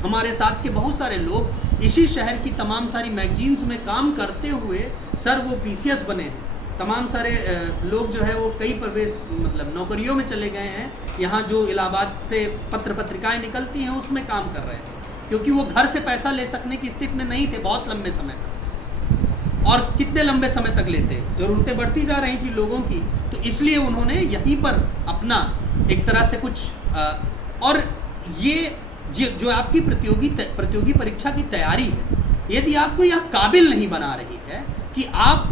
हमारे साथ के बहुत सारे लोग इसी शहर की तमाम सारी मैगजीन्स में काम करते हुए सर वो पीसीएस बने हैं। तमाम सारे लोग जो है वो कई प्रवेश मतलब नौकरियों में चले गए हैं। यहाँ जो इलाहाबाद से पत्र पत्रिकाएं निकलती हैं उसमें काम कर रहे हैं, क्योंकि वो घर से पैसा ले सकने की स्थिति में नहीं थे बहुत लंबे समय तक। और कितने लंबे समय तक लेते, ज़रूरतें बढ़ती जा रही थी लोगों की, तो इसलिए उन्होंने यहीं पर अपना एक तरह से कुछ और ये जो आपकी प्रतियोगी परीक्षा की तैयारी है, यदि आपको यह काबिल नहीं बना रही है कि आप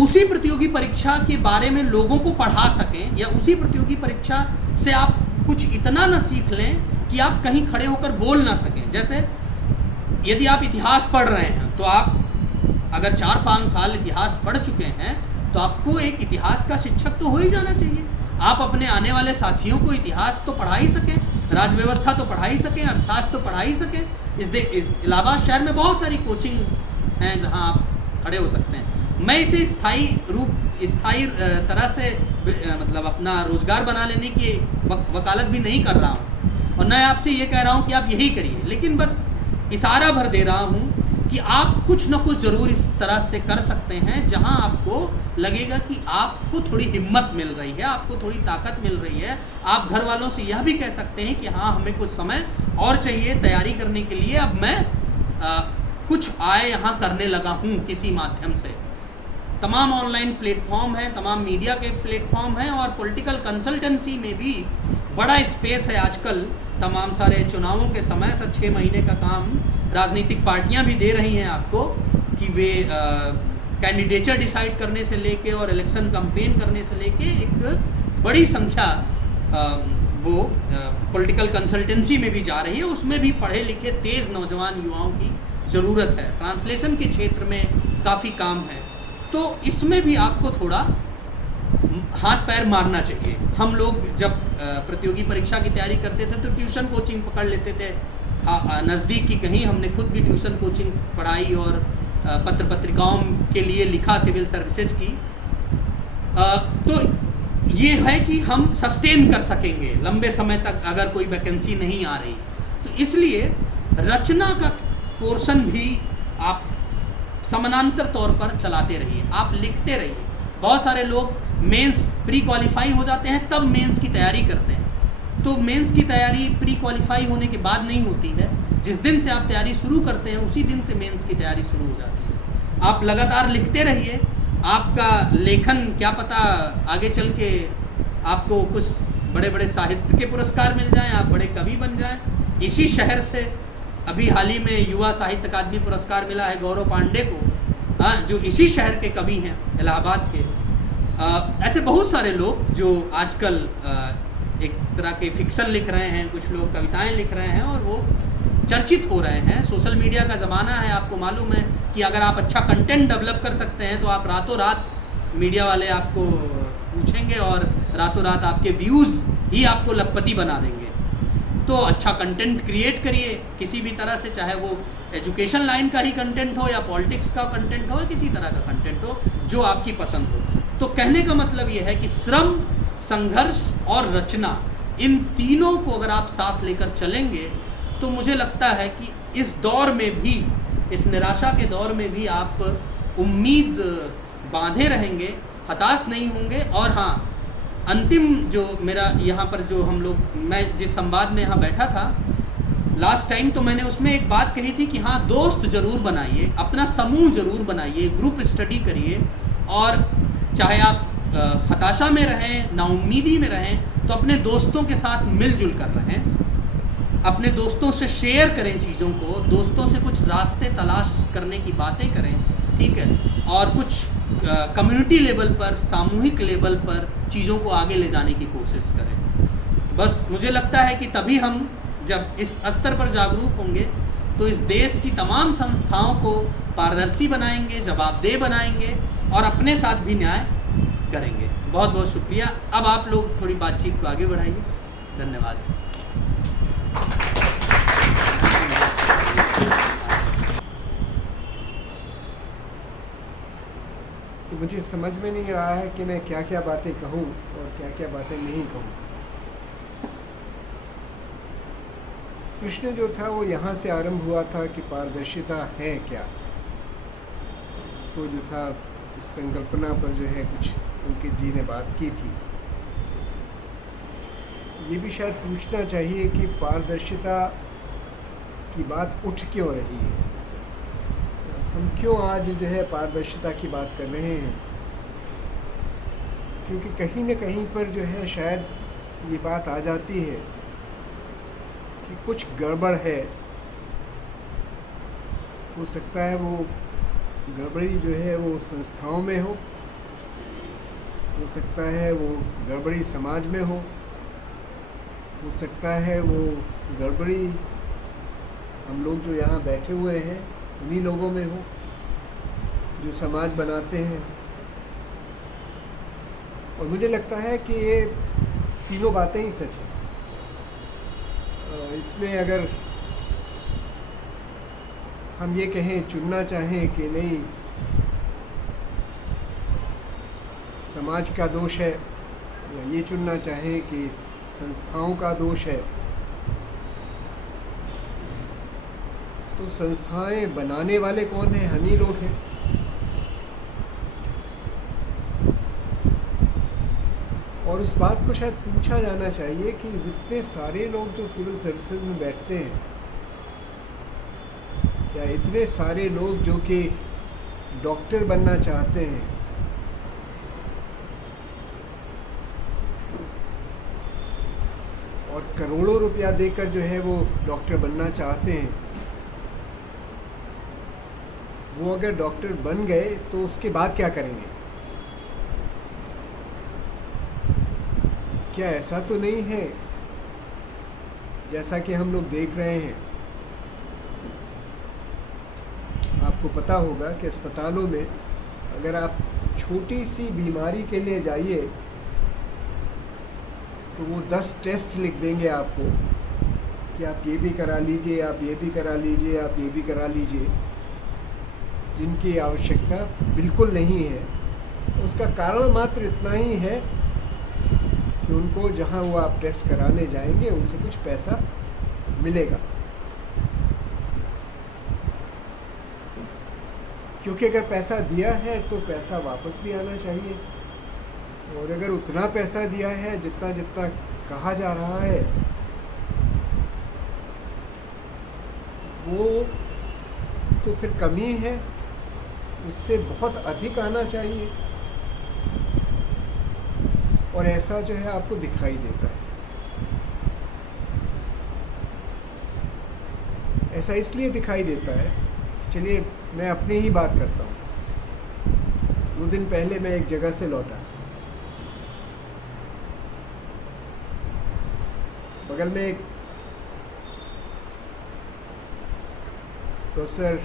उसी प्रतियोगी परीक्षा के बारे में लोगों को पढ़ा सकें, या उसी प्रतियोगी परीक्षा से आप कुछ इतना न सीख लें कि आप कहीं खड़े होकर बोल ना सकें। जैसे यदि आप इतिहास पढ़ रहे हैं तो आप अगर 4-5 साल इतिहास पढ़ चुके हैं तो आपको एक इतिहास का शिक्षक तो हो ही जाना चाहिए। आप अपने आने वाले साथियों को इतिहास तो पढ़ा ही सकें, राजव्यवस्था तो पढ़ा ही सकें, अर्थशास्त्र तो पढ़ा ही सकें। इस इलाहाबाद शहर में बहुत सारी कोचिंग हैं जहां आप खड़े हो सकते हैं। मैं इसे स्थायी तरह से मतलब अपना रोजगार बना लेने की वकालत भी नहीं कर रहा हूँ, और न आपसे ये कह रहा हूँ कि आप यही करिए, लेकिन बस इशारा भर दे रहा हूँ कि आप कुछ न कुछ ज़रूर इस तरह से कर सकते हैं जहां आपको लगेगा कि आपको थोड़ी हिम्मत मिल रही है, आपको थोड़ी ताकत मिल रही है। आप घर वालों से यह भी कह सकते हैं कि हाँ, हमें कुछ समय और चाहिए तैयारी करने के लिए, अब मैं कुछ आय यहाँ करने लगा हूँ किसी माध्यम से। तमाम ऑनलाइन प्लेटफॉर्म हैं, तमाम मीडिया के प्लेटफॉर्म हैं, और पॉलिटिकल कंसल्टेंसी में भी बड़ा स्पेस है आजकल। तमाम सारे चुनावों के समय 6 महीने का काम राजनीतिक पार्टियां भी दे रही हैं आपको कि वे कैंडिडेचर डिसाइड करने से लेके और इलेक्शन कैंपेन करने से लेके एक बड़ी संख्या वो पॉलिटिकल कंसल्टेंसी में भी जा रही है। उसमें भी पढ़े लिखे तेज़ नौजवान युवाओं की ज़रूरत है। ट्रांसलेशन के क्षेत्र में काफ़ी काम है, तो इसमें भी आपको थोड़ा हाथ पैर मारना चाहिए। हम लोग जब प्रतियोगी परीक्षा की तैयारी करते थे तो ट्यूशन कोचिंग पकड़ लेते थे। हाँ, नज़दीक की कहीं हमने खुद भी ट्यूशन कोचिंग पढ़ाई और पत्र पत्रिकाओं के लिए लिखा, सिविल सर्विसेज की। तो ये है कि हम सस्टेन कर सकेंगे लंबे समय तक अगर कोई वैकेंसी नहीं आ रही। तो इसलिए रचना का पोर्शन भी आप समानांतर तौर पर चलाते रहिए, आप लिखते रहिए। बहुत सारे लोग मेंस प्री क्वालिफाई हो जाते हैं तब मेंस की तैयारी करते हैं, तो मेंस की तैयारी प्री क्वालिफाई होने के बाद नहीं होती है। जिस दिन से आप तैयारी शुरू करते हैं उसी दिन से मेंस की तैयारी शुरू हो जाती है। आप लगातार लिखते रहिए, आपका लेखन क्या पता आगे चल के आपको कुछ बड़े बड़े साहित्य के पुरस्कार मिल जाएं, आप बड़े कवि बन जाएं। इसी शहर से अभी हाल ही में युवा साहित्य अकादमी पुरस्कार मिला है गौरव पांडे को, हाँ, जो इसी शहर के कवि हैं, इलाहाबाद के। ऐसे बहुत सारे लोग जो आजकल एक तरह के फिक्शन लिख रहे हैं, कुछ लोग कविताएं लिख रहे हैं और वो चर्चित हो रहे हैं। सोशल मीडिया का ज़माना है, आपको मालूम है कि अगर आप अच्छा कंटेंट डेवलप कर सकते हैं तो आप रातों रात मीडिया वाले आपको पूछेंगे और रातों रात आपके व्यूज़ ही आपको लखपति बना देंगे। तो अच्छा कंटेंट क्रिएट करिए किसी भी तरह से, चाहे वो एजुकेशन लाइन का ही कंटेंट हो या पॉलिटिक्स का कंटेंट हो या किसी तरह का कंटेंट हो जो आपकी पसंद हो। तो कहने का मतलब ये है कि श्रम, संघर्ष और रचना, इन तीनों को अगर आप साथ लेकर चलेंगे तो मुझे लगता है कि इस दौर में भी, इस निराशा के दौर में भी आप उम्मीद बांधे रहेंगे, हताश नहीं होंगे। और हाँ, अंतिम जो मेरा यहाँ पर जो हम लोग, मैं जिस संवाद में यहाँ बैठा था लास्ट टाइम, तो मैंने उसमें एक बात कही थी कि हाँ, दोस्त ज़रूर बनाइए, अपना समूह ज़रूर बनाइए, ग्रुप स्टडी करिए। और चाहे आप हताशा में रहें, नाउम्मीदी में रहें, तो अपने दोस्तों के साथ मिलजुल कर रहें, अपने दोस्तों से शेयर करें चीज़ों को, दोस्तों से कुछ रास्ते तलाश करने की बातें करें, ठीक है। और कुछ कम्युनिटी लेवल पर, सामूहिक लेवल पर चीज़ों को आगे ले जाने की कोशिश करें। बस मुझे लगता है कि तभी हम जब इस स्तर पर जागरूक होंगे तो इस देश की तमाम संस्थाओं को पारदर्शी बनाएंगे, जवाबदेह बनाएंगे और अपने साथ भी न्याय करेंगे। बहुत बहुत शुक्रिया। अब आप लोग थोड़ी बातचीत को आगे बढ़ाइए। धन्यवाद। तो मुझे समझ में नहीं रहा है कि मैं क्या क्या बातें कहूँ और क्या क्या बातें नहीं कहूँ। प्रश्न जो था वो यहाँ से आरंभ हुआ था कि पारदर्शिता है क्या। इसको जो था, इस संकल्पना पर जो है कुछ उनके जी ने बात की थी। ये भी शायद पूछना चाहिए कि पारदर्शिता की बात उठ क्यों रही है, हम क्यों आज जो है पारदर्शिता की बात कर रहे हैं। क्योंकि कहीं न कहीं पर जो है शायद ये बात आ जाती है कि कुछ गड़बड़ है। हो सकता है वो गड़बड़ी जो है वो संस्थाओं में हो सकता है वो गड़बड़ी समाज में हो सकता है वो गड़बड़ी हम लोग जो यहाँ बैठे हुए हैं उन्हीं लोगों में हो जो समाज बनाते हैं। और मुझे लगता है कि ये तीनों बातें ही सच हैं। इसमें अगर हम ये कहें, चुनना चाहें कि नहीं समाज का दोष है, या ये चुनना चाहें कि संस्थाओं का दोष है, तो संस्थाएं बनाने वाले कौन हैं? हम ही लोग हैं। और उस बात को शायद पूछा जाना चाहिए कि इतने सारे लोग जो सिविल सर्विसेज में बैठते हैं, या इतने सारे लोग जो कि डॉक्टर बनना चाहते हैं, और करोड़ों रुपया देकर जो है वो डॉक्टर बनना चाहते हैं, वो अगर डॉक्टर बन गए तो उसके बाद क्या करेंगे? क्या ऐसा तो नहीं है जैसा कि हम लोग देख रहे हैं? आपको पता होगा कि अस्पतालों में अगर आप छोटी सी बीमारी के लिए जाइए तो वो 10 टेस्ट लिख देंगे आपको कि आप ये भी करा लीजिए, आप ये भी करा लीजिए, आप ये भी करा लीजिए, जिनकी आवश्यकता बिल्कुल नहीं है। उसका कारण मात्र इतना ही है कि उनको जहाँ वो आप टेस्ट कराने जाएंगे उनसे कुछ पैसा मिलेगा। क्योंकि अगर पैसा दिया है तो पैसा वापस भी आना चाहिए, और अगर उतना पैसा दिया है जितना जितना कहा जा रहा है, वो तो फिर कमी है, उससे बहुत अधिक आना चाहिए। और ऐसा जो है आपको दिखाई देता है। ऐसा इसलिए दिखाई देता है, चलिए मैं अपनी ही बात करता हूँ। 2 दिन पहले मैं एक जगह से लौटा, बगल में एक प्रोफेसर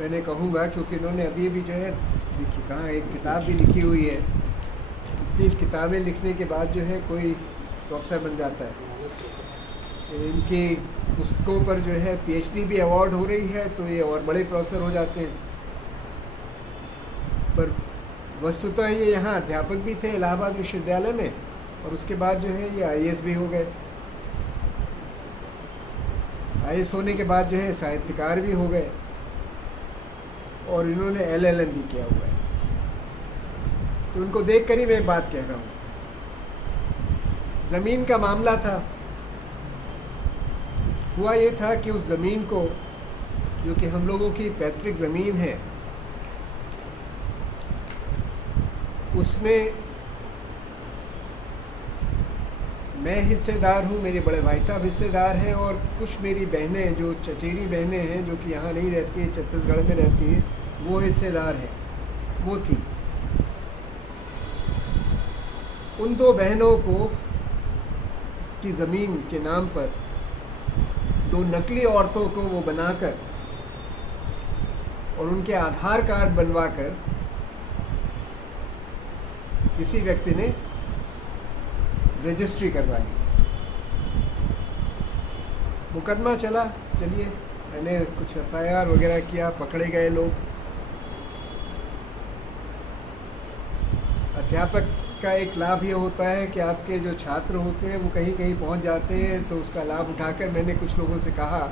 मैंने कहूँगा, क्योंकि उन्होंने अभी अभी जो है लिखी कहाँ एक किताब भी लिखी हुई है। इतनी किताबें लिखने के बाद जो है कोई प्रोफेसर बन जाता है। इनकी पुस्तकों पर जो है पीएचडी भी अवार्ड हो रही है, तो ये और बड़े प्रोफेसर हो जाते हैं। पर वस्तुतः ये यहाँ अध्यापक भी थे इलाहाबाद विश्वविद्यालय में, और उसके बाद जो है ये आईएएस भी हो गए। आईएएस होने के बाद जो है साहित्यकार भी हो गए, और इन्होंने एलएलएम भी किया हुआ है। तो उनको देख कर ही मैं बात कह रहा हूँ। ज़मीन का मामला था। हुआ ये था कि उस ज़मीन को, जो कि हम लोगों की पैतृक ज़मीन है, उसमें मैं हिस्सेदार हूँ, मेरे बड़े भाई साहब हिस्सेदार हैं, और कुछ मेरी बहनें जो चचेरी बहनें हैं जो कि यहाँ नहीं रहती हैं, छत्तीसगढ़ में रहती हैं, वो हिस्सेदार हैं। वो थी उन दो बहनों को की ज़मीन के नाम पर दो नकली औरतों को वो बनाकर और उनके आधार कार्ड बनवाकर किसी व्यक्ति ने रजिस्ट्री करवा ली। मुकदमा चला, चलिए मैंने कुछ एफआईआर वगैरह किया, पकड़े गए लोग। अध्यापक का एक लाभ ये होता है कि आपके जो छात्र होते हैं वो कहीं कहीं पहुंच जाते हैं, तो उसका लाभ उठाकर मैंने कुछ लोगों से कहा,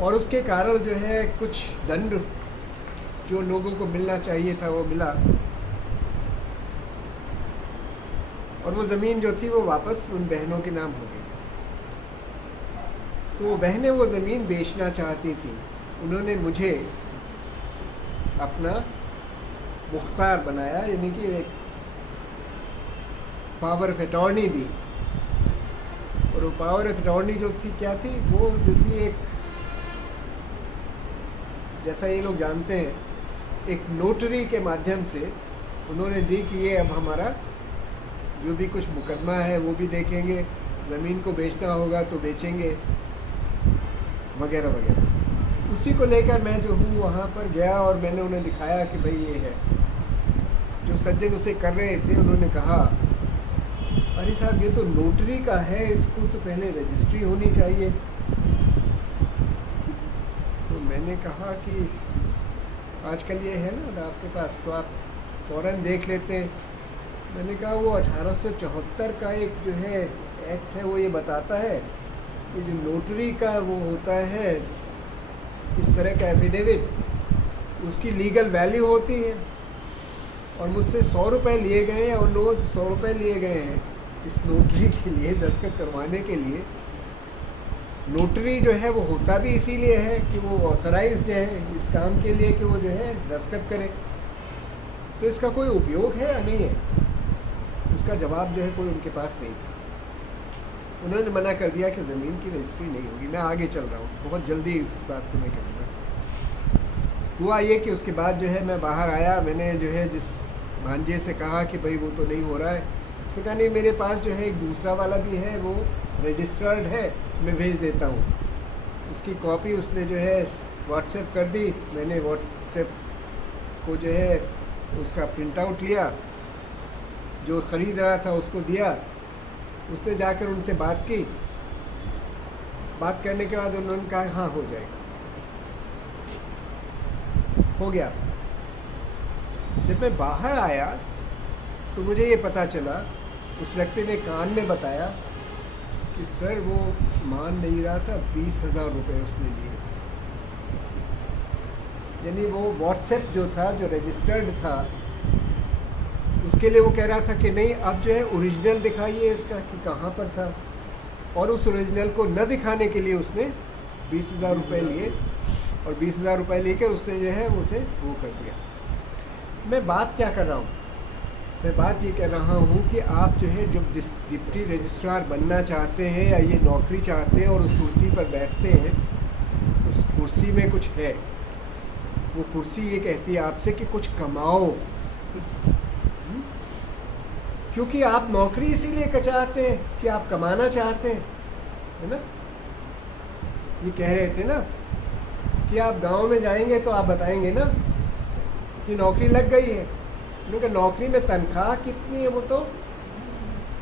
और उसके कारण जो है कुछ दंड जो लोगों को मिलना चाहिए था वो मिला, और वो ज़मीन जो थी वो वापस उन बहनों के नाम हो गई। तो वो बहनें वो ज़मीन बेचना चाहती थी। उन्होंने मुझे अपना मुख्तार बनाया, यानी कि एक पावर ऑफ अटॉर्नी दी। और वो पावर ऑफ अटॉर्नी जो थी क्या थी, वो जो थी एक, जैसा ये लोग जानते हैं, एक नोटरी के माध्यम से उन्होंने दी कि ये अब हमारा जो भी कुछ मुकदमा है वो भी देखेंगे, ज़मीन को बेचना होगा तो बेचेंगे, वगैरह वगैरह। उसी को लेकर मैं जो हूँ वहाँ पर गया और मैंने उन्हें दिखाया कि भाई ये है। जो सज्जन उसे कर रहे थे उन्होंने कहा, अरे साहब ये तो नोटरी का है, इसको तो पहले रजिस्ट्री होनी चाहिए। तो मैंने कहा कि आजकल ये है ना आपके पास, तो आप फ़ौरन देख लेते हैं। मैंने कहा वो 1874 का एक जो है एक्ट है, वो ये बताता है कि जो नोटरी का वो होता है, इस तरह का एफिडेविट, उसकी लीगल वैल्यू होती है। और मुझसे 100 रुपये लिए गए हैं, उन लोगों से 100 रुपये लिए गए हैं इस नोटरी के लिए, दस्तखत करवाने के लिए। नोटरी जो है वो होता भी इसीलिए है कि वो ऑथराइज्ड है इस काम के लिए कि वो जो है दस्तखत करे। तो इसका कोई उपयोग है या नहीं है, उसका जवाब जो है कोई उनके पास नहीं था। उन्होंने मना कर दिया कि ज़मीन की रजिस्ट्री नहीं होगी। मैं आगे चल रहा हूँ, बहुत जल्दी इस बात को मैं करूँगा। हुआ ये कि उसके बाद जो है मैं बाहर आया, मैंने जो है जिस भांजे से कहा कि भाई वो तो नहीं हो रहा है, उसने कहा नहीं मेरे पास जो है एक दूसरा वाला भी है, वो रजिस्टर्ड है, मैं भेज देता हूँ। उसकी कॉपी उसने जो है व्हाट्सएप कर दी। मैंने व्हाट्सएप को जो है उसका प्रिंट आउट लिया, जो ख़रीद रहा था उसको दिया। उसने जाकर उनसे बात की। बात करने के बाद उन्होंने कहा हाँ हो जाएगा, हो गया। जब मैं बाहर आया तो मुझे ये पता चला, उस व्यक्ति ने कान में बताया कि सर वो मान नहीं रहा था, 20,000 रुपये उसने लिए। यानी वो व्हाट्सएप जो था, जो रजिस्टर्ड था, उसके लिए वो कह रहा था कि नहीं अब जो है ओरिजिनल दिखाइए इसका कि कहाँ पर था। और उस ओरिजिनल को न दिखाने के लिए उसने 20,000 रुपये लिए, और 20,000 रुपये लेकर उसने जो है उसे वो कर दिया। मैं बात क्या कर रहा हूँ, मैं बात ये कर रहा हूँ कि आप जो है जब डिप्टी रजिस्ट्रार बनना चाहते हैं या ये नौकरी चाहते हैं और उस कुर्सी पर बैठते हैं, उस कुर्सी में कुछ है। वो कुर्सी ये कहती है आपसे कि कुछ कमाओ। क्योंकि आप नौकरी इसीलिए चाहते हैं कि आप कमाना चाहते हैं, है ना। ये कह रहे थे ना कि आप गांव में जाएंगे तो आप बताएंगे ना कि नौकरी लग गई है, क्योंकि नौकरी में तनख्वाह कितनी है वो तो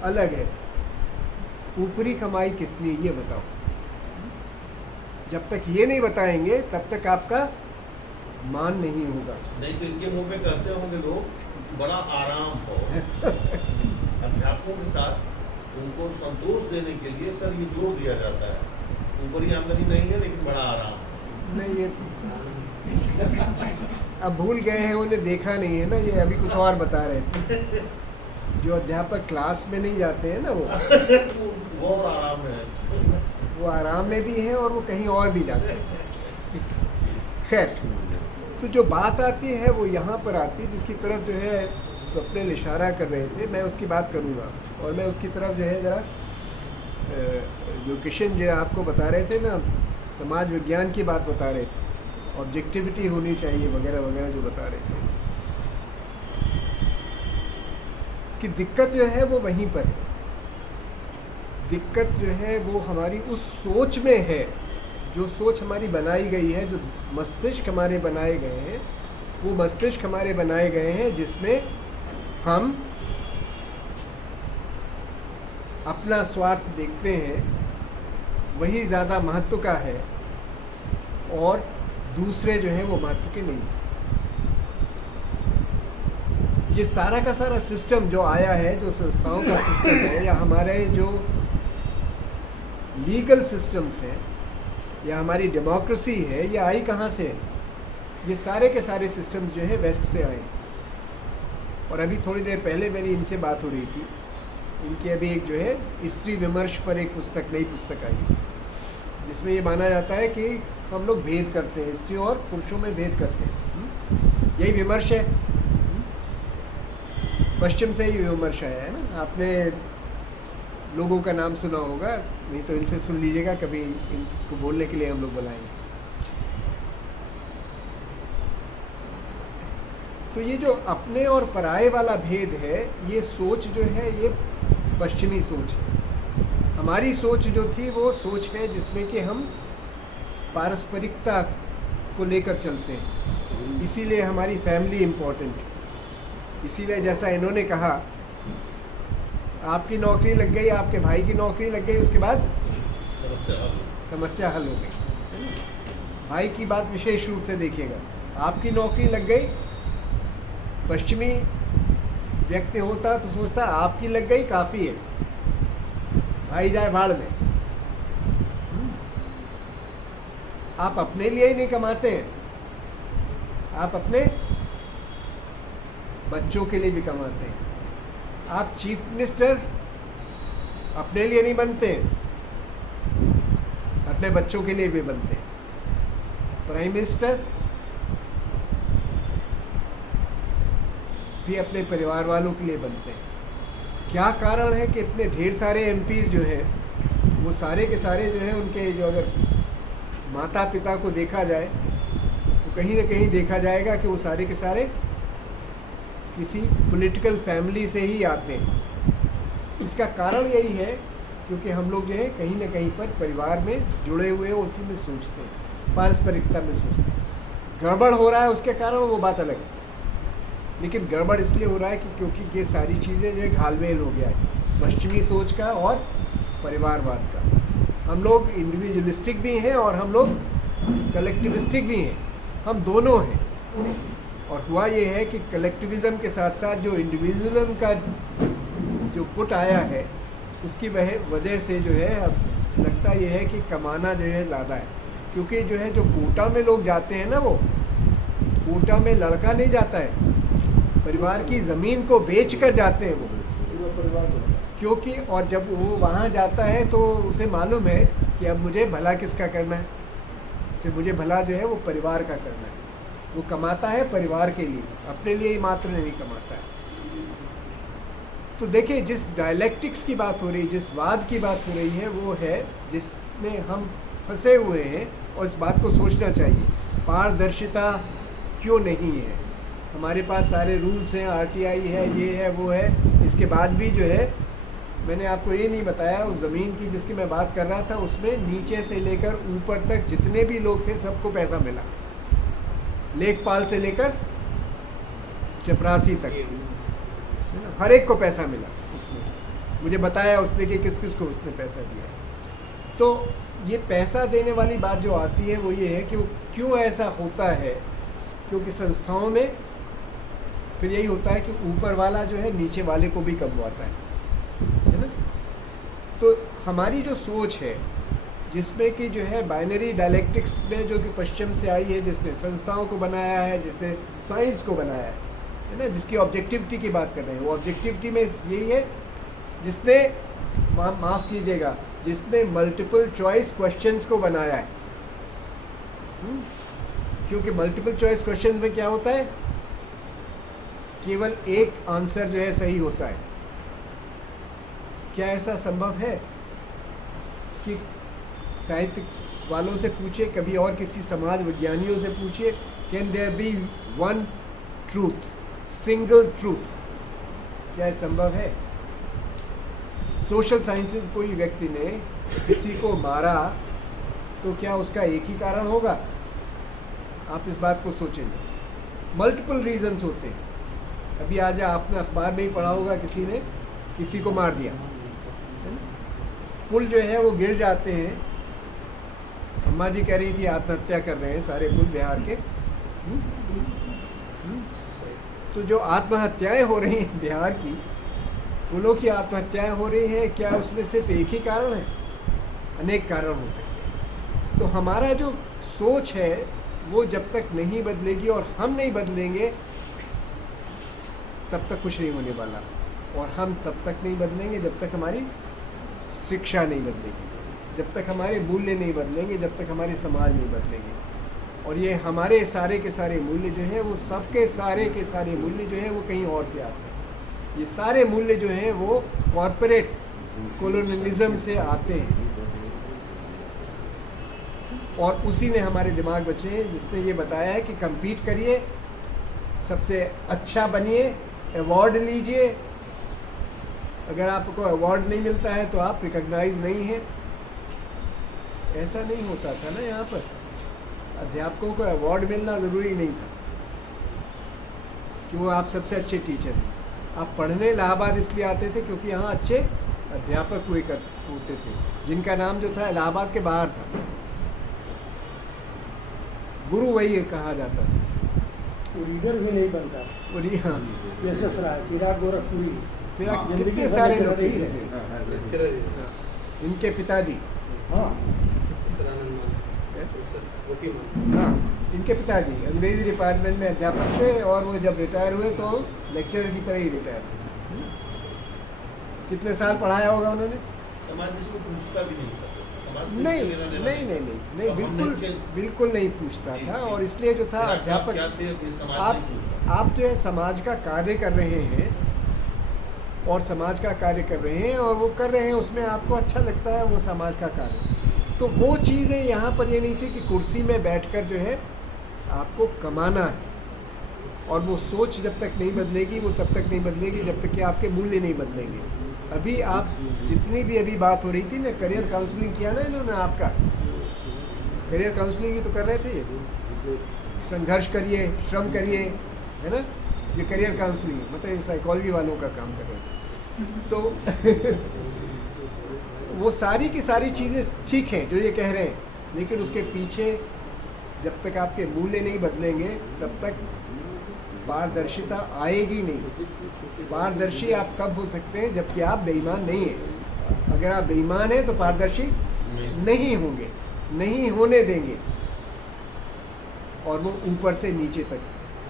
अलग है, ऊपरी कमाई कितनी है ये बताओ। जब तक ये नहीं बताएंगे तब तक आपका मान नहीं होगा। नहीं तो इनके मुंह पे कहते होंगे लोग बड़ा आराम हो अध्यापकों के साथ उनको संतोष देने के लिए सर ये जोर दिया जाता है, ऊपरी आमदनी नहीं है लेकिन बड़ा आराम। नहीं, ये अब भूल गए हैं, उन्हें देखा नहीं है ना, ये अभी कुछ और बता रहे थे। जो अध्यापक क्लास में नहीं जाते हैं ना वो और आराम है, वो आराम में भी है और वो कहीं और भी जाते हैं। खैर, तो जो बात आती है वो यहाँ पर आती है, जिसकी तरफ जो है स्वप्निल इशारा कर रहे थे, मैं उसकी बात करूँगा। और मैं उसकी तरफ जो है ज़रा जो किशन जो आपको बता रहे थे ना, समाज विज्ञान की बात बता रहे थे, ऑब्जेक्टिविटी होनी चाहिए वगैरह वगैरह जो बता रहे थे, कि दिक्कत जो है वो वहीं पर है। दिक्कत जो है वो हमारी उस सोच में है, जो सोच हमारी बनाई गई है, जो मस्तिष्क हमारे बनाए गए हैं, वो मस्तिष्क हमारे बनाए गए हैं जिसमें हम अपना स्वार्थ देखते हैं, वही ज़्यादा महत्व का है और दूसरे जो हैं वो महत्व के नहीं। ये सारा का सारा सिस्टम जो आया है, जो संस्थाओं का सिस्टम है, या हमारे जो लीगल सिस्टम्स हैं, या हमारी डेमोक्रेसी है, ये आई कहाँ से? ये सारे के सारे सिस्टम्स जो है वेस्ट से आए। और अभी थोड़ी देर पहले मेरी इनसे बात हो रही थी, इनकी अभी एक जो है स्त्री विमर्श पर एक पुस्तक, नई पुस्तक आई, जिसमें ये माना जाता है कि हम लोग भेद करते हैं, स्त्रियों और पुरुषों में भेद करते हैं। यही विमर्श है, पश्चिम से ही विमर्श आया है ना। आपने लोगों का नाम सुना होगा, नहीं तो इनसे सुन लीजिएगा, कभी इनको बोलने के लिए हम लोग बुलाएंगे। तो ये जो अपने और पराये वाला भेद है, ये सोच जो है ये पश्चिमी सोच है। हमारी सोच जो थी वो सोच है जिसमें कि हम पारस्परिकता को लेकर चलते हैं, इसीलिए हमारी फैमिली इम्पोर्टेंट है। इसीलिए जैसा इन्होंने कहा, आपकी नौकरी लग गई, आपके भाई की नौकरी लग गई, उसके बाद समस्या हल हो गई। भाई की बात विशेष रूप से देखिएगा, आपकी नौकरी लग गई, पश्चिमी व्यक्ति होता तो सोचता आपकी लग गई काफ़ी है, भाई जाए भाड़ में। आप अपने लिए ही नहीं कमाते हैं, आप अपने बच्चों के लिए भी कमाते हैं। आप चीफ मिनिस्टर अपने लिए नहीं बनते, अपने बच्चों के लिए भी बनते हैं। प्राइम मिनिस्टर भी अपने परिवार वालों के लिए बनते हैं। क्या कारण है कि इतने ढेर सारे एमपीज जो हैं वो सारे के सारे जो हैं, उनके जो अगर माता पिता को देखा जाए तो कहीं ना कहीं देखा जाएगा कि वो सारे के सारे किसी पॉलिटिकल फैमिली से ही आते हैं। इसका कारण यही है क्योंकि हम लोग जो है कहीं ना कहीं पर परिवार में जुड़े हुए हैं, उसी में सोचते हैं, पारस्परिकता में सोचते हैं। गड़बड़ हो रहा है उसके कारण वो बात अलग है, लेकिन गड़बड़ इसलिए हो रहा है कि क्योंकि ये सारी चीज़ें जो है घालमेल हो गया है, पश्चिमी सोच का और परिवारवाद का। हम लोग इंडिविजुअलिस्टिक भी हैं और हम लोग कलेक्टिविस्टिक भी हैं, हम दोनों हैं। और हुआ ये है कि कलेक्टिविज़म के साथ साथ जो इंडिविजुअलिज्म का जो पुट आया है, उसकी वजह से जो है अब लगता ये है कि कमाना जो है ज़्यादा है। क्योंकि जो है जो कोटा में लोग जाते हैं ना, वो कोटा में लड़का नहीं जाता है, परिवार की ज़मीन को बेच कर जाते हैं वो, क्योंकि और जब वो वहाँ जाता है तो उसे मालूम है कि अब मुझे भला किसका करना है, से मुझे भला जो है वो परिवार का करना है। वो कमाता है परिवार के लिए, अपने लिए ही मात्र नहीं कमाता है। तो देखिए, जिस डायलेक्टिक्स की बात हो रही, जिस वाद की बात हो रही है, वो है जिसमें हम फंसे हुए हैं और इस बात को सोचना चाहिए, पारदर्शिता क्यों नहीं है। हमारे पास सारे रूल्स हैं, आरटीआई है, ये है, वो है, इसके बाद भी जो है मैंने आपको ये नहीं बताया, उस ज़मीन की जिसकी मैं बात कर रहा था उसमें नीचे से लेकर ऊपर तक जितने भी लोग थे सबको पैसा मिला, लेखपाल से लेकर चपरासी तक, है ना, हर एक को पैसा मिला उसमें। मुझे बताया उसने कि किस किस को उसने पैसा दिया। तो ये पैसा देने वाली बात जो आती है वो ये है कि वो क्यों ऐसा होता है, क्योंकि संस्थाओं में फिर यही होता है कि ऊपर वाला जो है नीचे वाले को भी कमवाता है ना। तो हमारी जो सोच है जिसमें कि जो है बाइनरी डायलेक्टिक्स में जो कि पश्चिम से आई है, जिसने संस्थाओं को बनाया है, जिसने साइंस को बनाया है ना, जिसकी ऑब्जेक्टिविटी की बात कर रहे हैं, वो ऑब्जेक्टिविटी में यही है जिसने माफ़ कीजिएगा, जिसने मल्टीपल चॉइस क्वेश्चंस को बनाया है। क्योंकि मल्टीपल चॉइस क्वेश्चंस में क्या होता है, केवल एक आंसर जो है सही होता है। क्या ऐसा संभव है कि साहित्य वालों से पूछे, कभी और किसी समाज विज्ञानियों से पूछिए, can there be one truth, single truth? क्या ये संभव है? सोशल साइंसेज कोई व्यक्ति ने किसी को मारा तो क्या उसका एक ही कारण होगा? आप इस बात को सोचेंगे। मल्टीपल रीजंस होते हैं। अभी आज आपने अखबार में ही पढ़ा होगा, किसी ने किसी को मार दिया, है ना? पुल जो है वो गिर जाते हैं। अम्मा जी कह रही थी आत्महत्या कर रहे हैं सारे पुल बिहार के। तो जो आत्महत्याएं हो रही हैं बिहार की, पुलों की आत्महत्याएं हो रही हैं, क्या उसमें सिर्फ एक ही कारण है? अनेक कारण हो सकते हैं। तो हमारा जो सोच है वो जब तक नहीं बदलेगी और हम नहीं बदलेंगे तब तक कुछ नहीं होने वाला। और हम तब तक नहीं बदलेंगे जब तक हमारी शिक्षा नहीं बदलेगी, जब तक हमारे मूल्य नहीं बदलेंगे, जब तक हमारे समाज नहीं बदलेंगे। और ये हमारे सारे के सारे मूल्य जो हैं वो सबके सारे के सारे मूल्य जो हैं वो कहीं और से आते हैं। ये सारे मूल्य जो हैं वो कॉरपोरेट कॉलोनियलिज्म से आते हैं। और उसी ने हमारे दिमाग बचे हैं, जिसने ये बताया है कि compete करिए, सबसे अच्छा बनिए, अवार्ड लीजिए। अगर आपको अवार्ड नहीं मिलता है तो आप रिकॉग्नाइज नहीं हैं। ऐसा नहीं होता था ना। यहाँ पर अध्यापकों को अवार्ड मिलना ज़रूरी नहीं था कि वो आप सबसे अच्छे टीचर हैं। आप पढ़ने इलाहाबाद इसलिए आते थे क्योंकि यहाँ अच्छे अध्यापक होते थे, जिनका नाम जो था इलाहाबाद के बाहर था। गुरु वही कहा जाता था। वो रीडर भी नहीं बनता। हाँ, एस राय, चिराग गोरखपुरी, फिर जिंदगी कितने भर सारे लेकर लोग रही थे। रहे। इनके पिताजी, हाँ, हाँ, इनके पिताजी अंग्रेजी डिपार्टमेंट में अध्यापक थे और वो जब रिटायर हुए तो लेक्चरर की तरह ही रिटायर हुए। कितने साल पढ़ाया होगा उन्होंने? समाज इसको पूछता भी नहीं था। समाज से नहीं इससे लेना देना नहीं नहीं नहीं नहीं, अब हमने बिल्कुल बिल्कुल नहीं पूछता था। और इसलिए जो था मेरा अध्यापक, क्या थे अपने समाज नहीं पूछता। आप जो है समाज का कार्य कर रहे हैं और समाज का कार्य कर रहे हैं और वो कर रहे हैं, उसमें आपको अच्छा लगता है वो समाज का कार्य। तो वो चीज़ें यहाँ पर ये नहीं थी कि कुर्सी में बैठकर जो है आपको कमाना है। और वो सोच जब तक नहीं बदलेगी वो तब तक नहीं बदलेगी जब तक कि आपके मूल्य नहीं बदलेंगे। अभी आप जितनी भी अभी बात हो रही थी ना, करियर काउंसलिंग किया ना इन्होंने, आपका करियर काउंसलिंग ही तो कर रहे थे ये। संघर्ष करिए, श्रम करिए, है ना, ये करियर काउंसलिंग मतलब ये साइकोलॉजी वालों का काम कर रहे हैं। तो वो सारी की सारी चीज़ें ठीक हैं जो ये कह रहे हैं, लेकिन उसके पीछे जब तक आपके मूल्य नहीं बदलेंगे तब तक पारदर्शिता आएगी नहीं। पारदर्शी आप तब हो सकते हैं जबकि आप बेईमान नहीं हैं। अगर आप बेईमान हैं तो पारदर्शी नहीं होंगे, नहीं होने देंगे। और वो ऊपर से नीचे तक,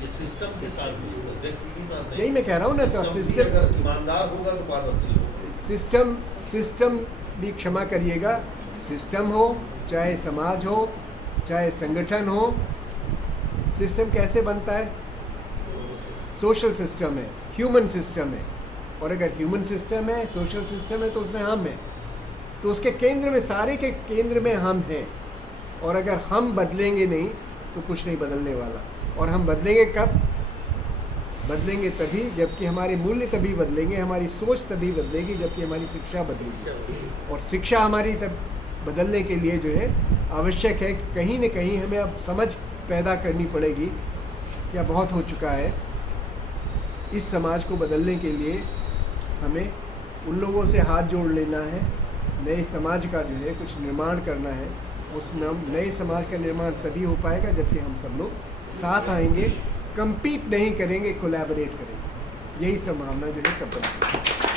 ये सिस्टम के साथ भी है, व्यक्ति के साथ नहीं। यही मैं कह रहा हूँ ना। तो भी सिस्टम, अगर ईमानदार होगा तो पारदर्शी होगा। सिस्टम भी, क्षमा करिएगा, सिस्टम हो चाहे समाज हो चाहे संगठन हो, सिस्टम कैसे बनता है? सोशल सिस्टम है, ह्यूमन सिस्टम है। और अगर ह्यूमन सिस्टम है, सोशल सिस्टम है, तो उसमें हम हैं। तो उसके केंद्र में, सारे के केंद्र में हम हैं। और अगर हम बदलेंगे नहीं तो कुछ नहीं बदलने वाला। और हम बदलेंगे कब? बदलेंगे तभी, जबकि हमारे मूल्य तभी बदलेंगे, हमारी सोच तभी बदलेगी जबकि हमारी शिक्षा बदलेगी। और शिक्षा हमारी तब बदलने के लिए जो है आवश्यक है कि कहीं न कहीं हमें अब समझ पैदा करनी पड़ेगी कि अब बहुत हो चुका है। इस समाज को बदलने के लिए हमें उन लोगों से हाथ जोड़ लेना है, नए समाज का जो है कुछ निर्माण करना है। उस नए समाज का निर्माण तभी हो पाएगा जबकि हम सब लोग साथ आएंगे, compete नहीं करेंगे, कोलैबोरेट करेंगे। यही संभावना जो है तब बनती है।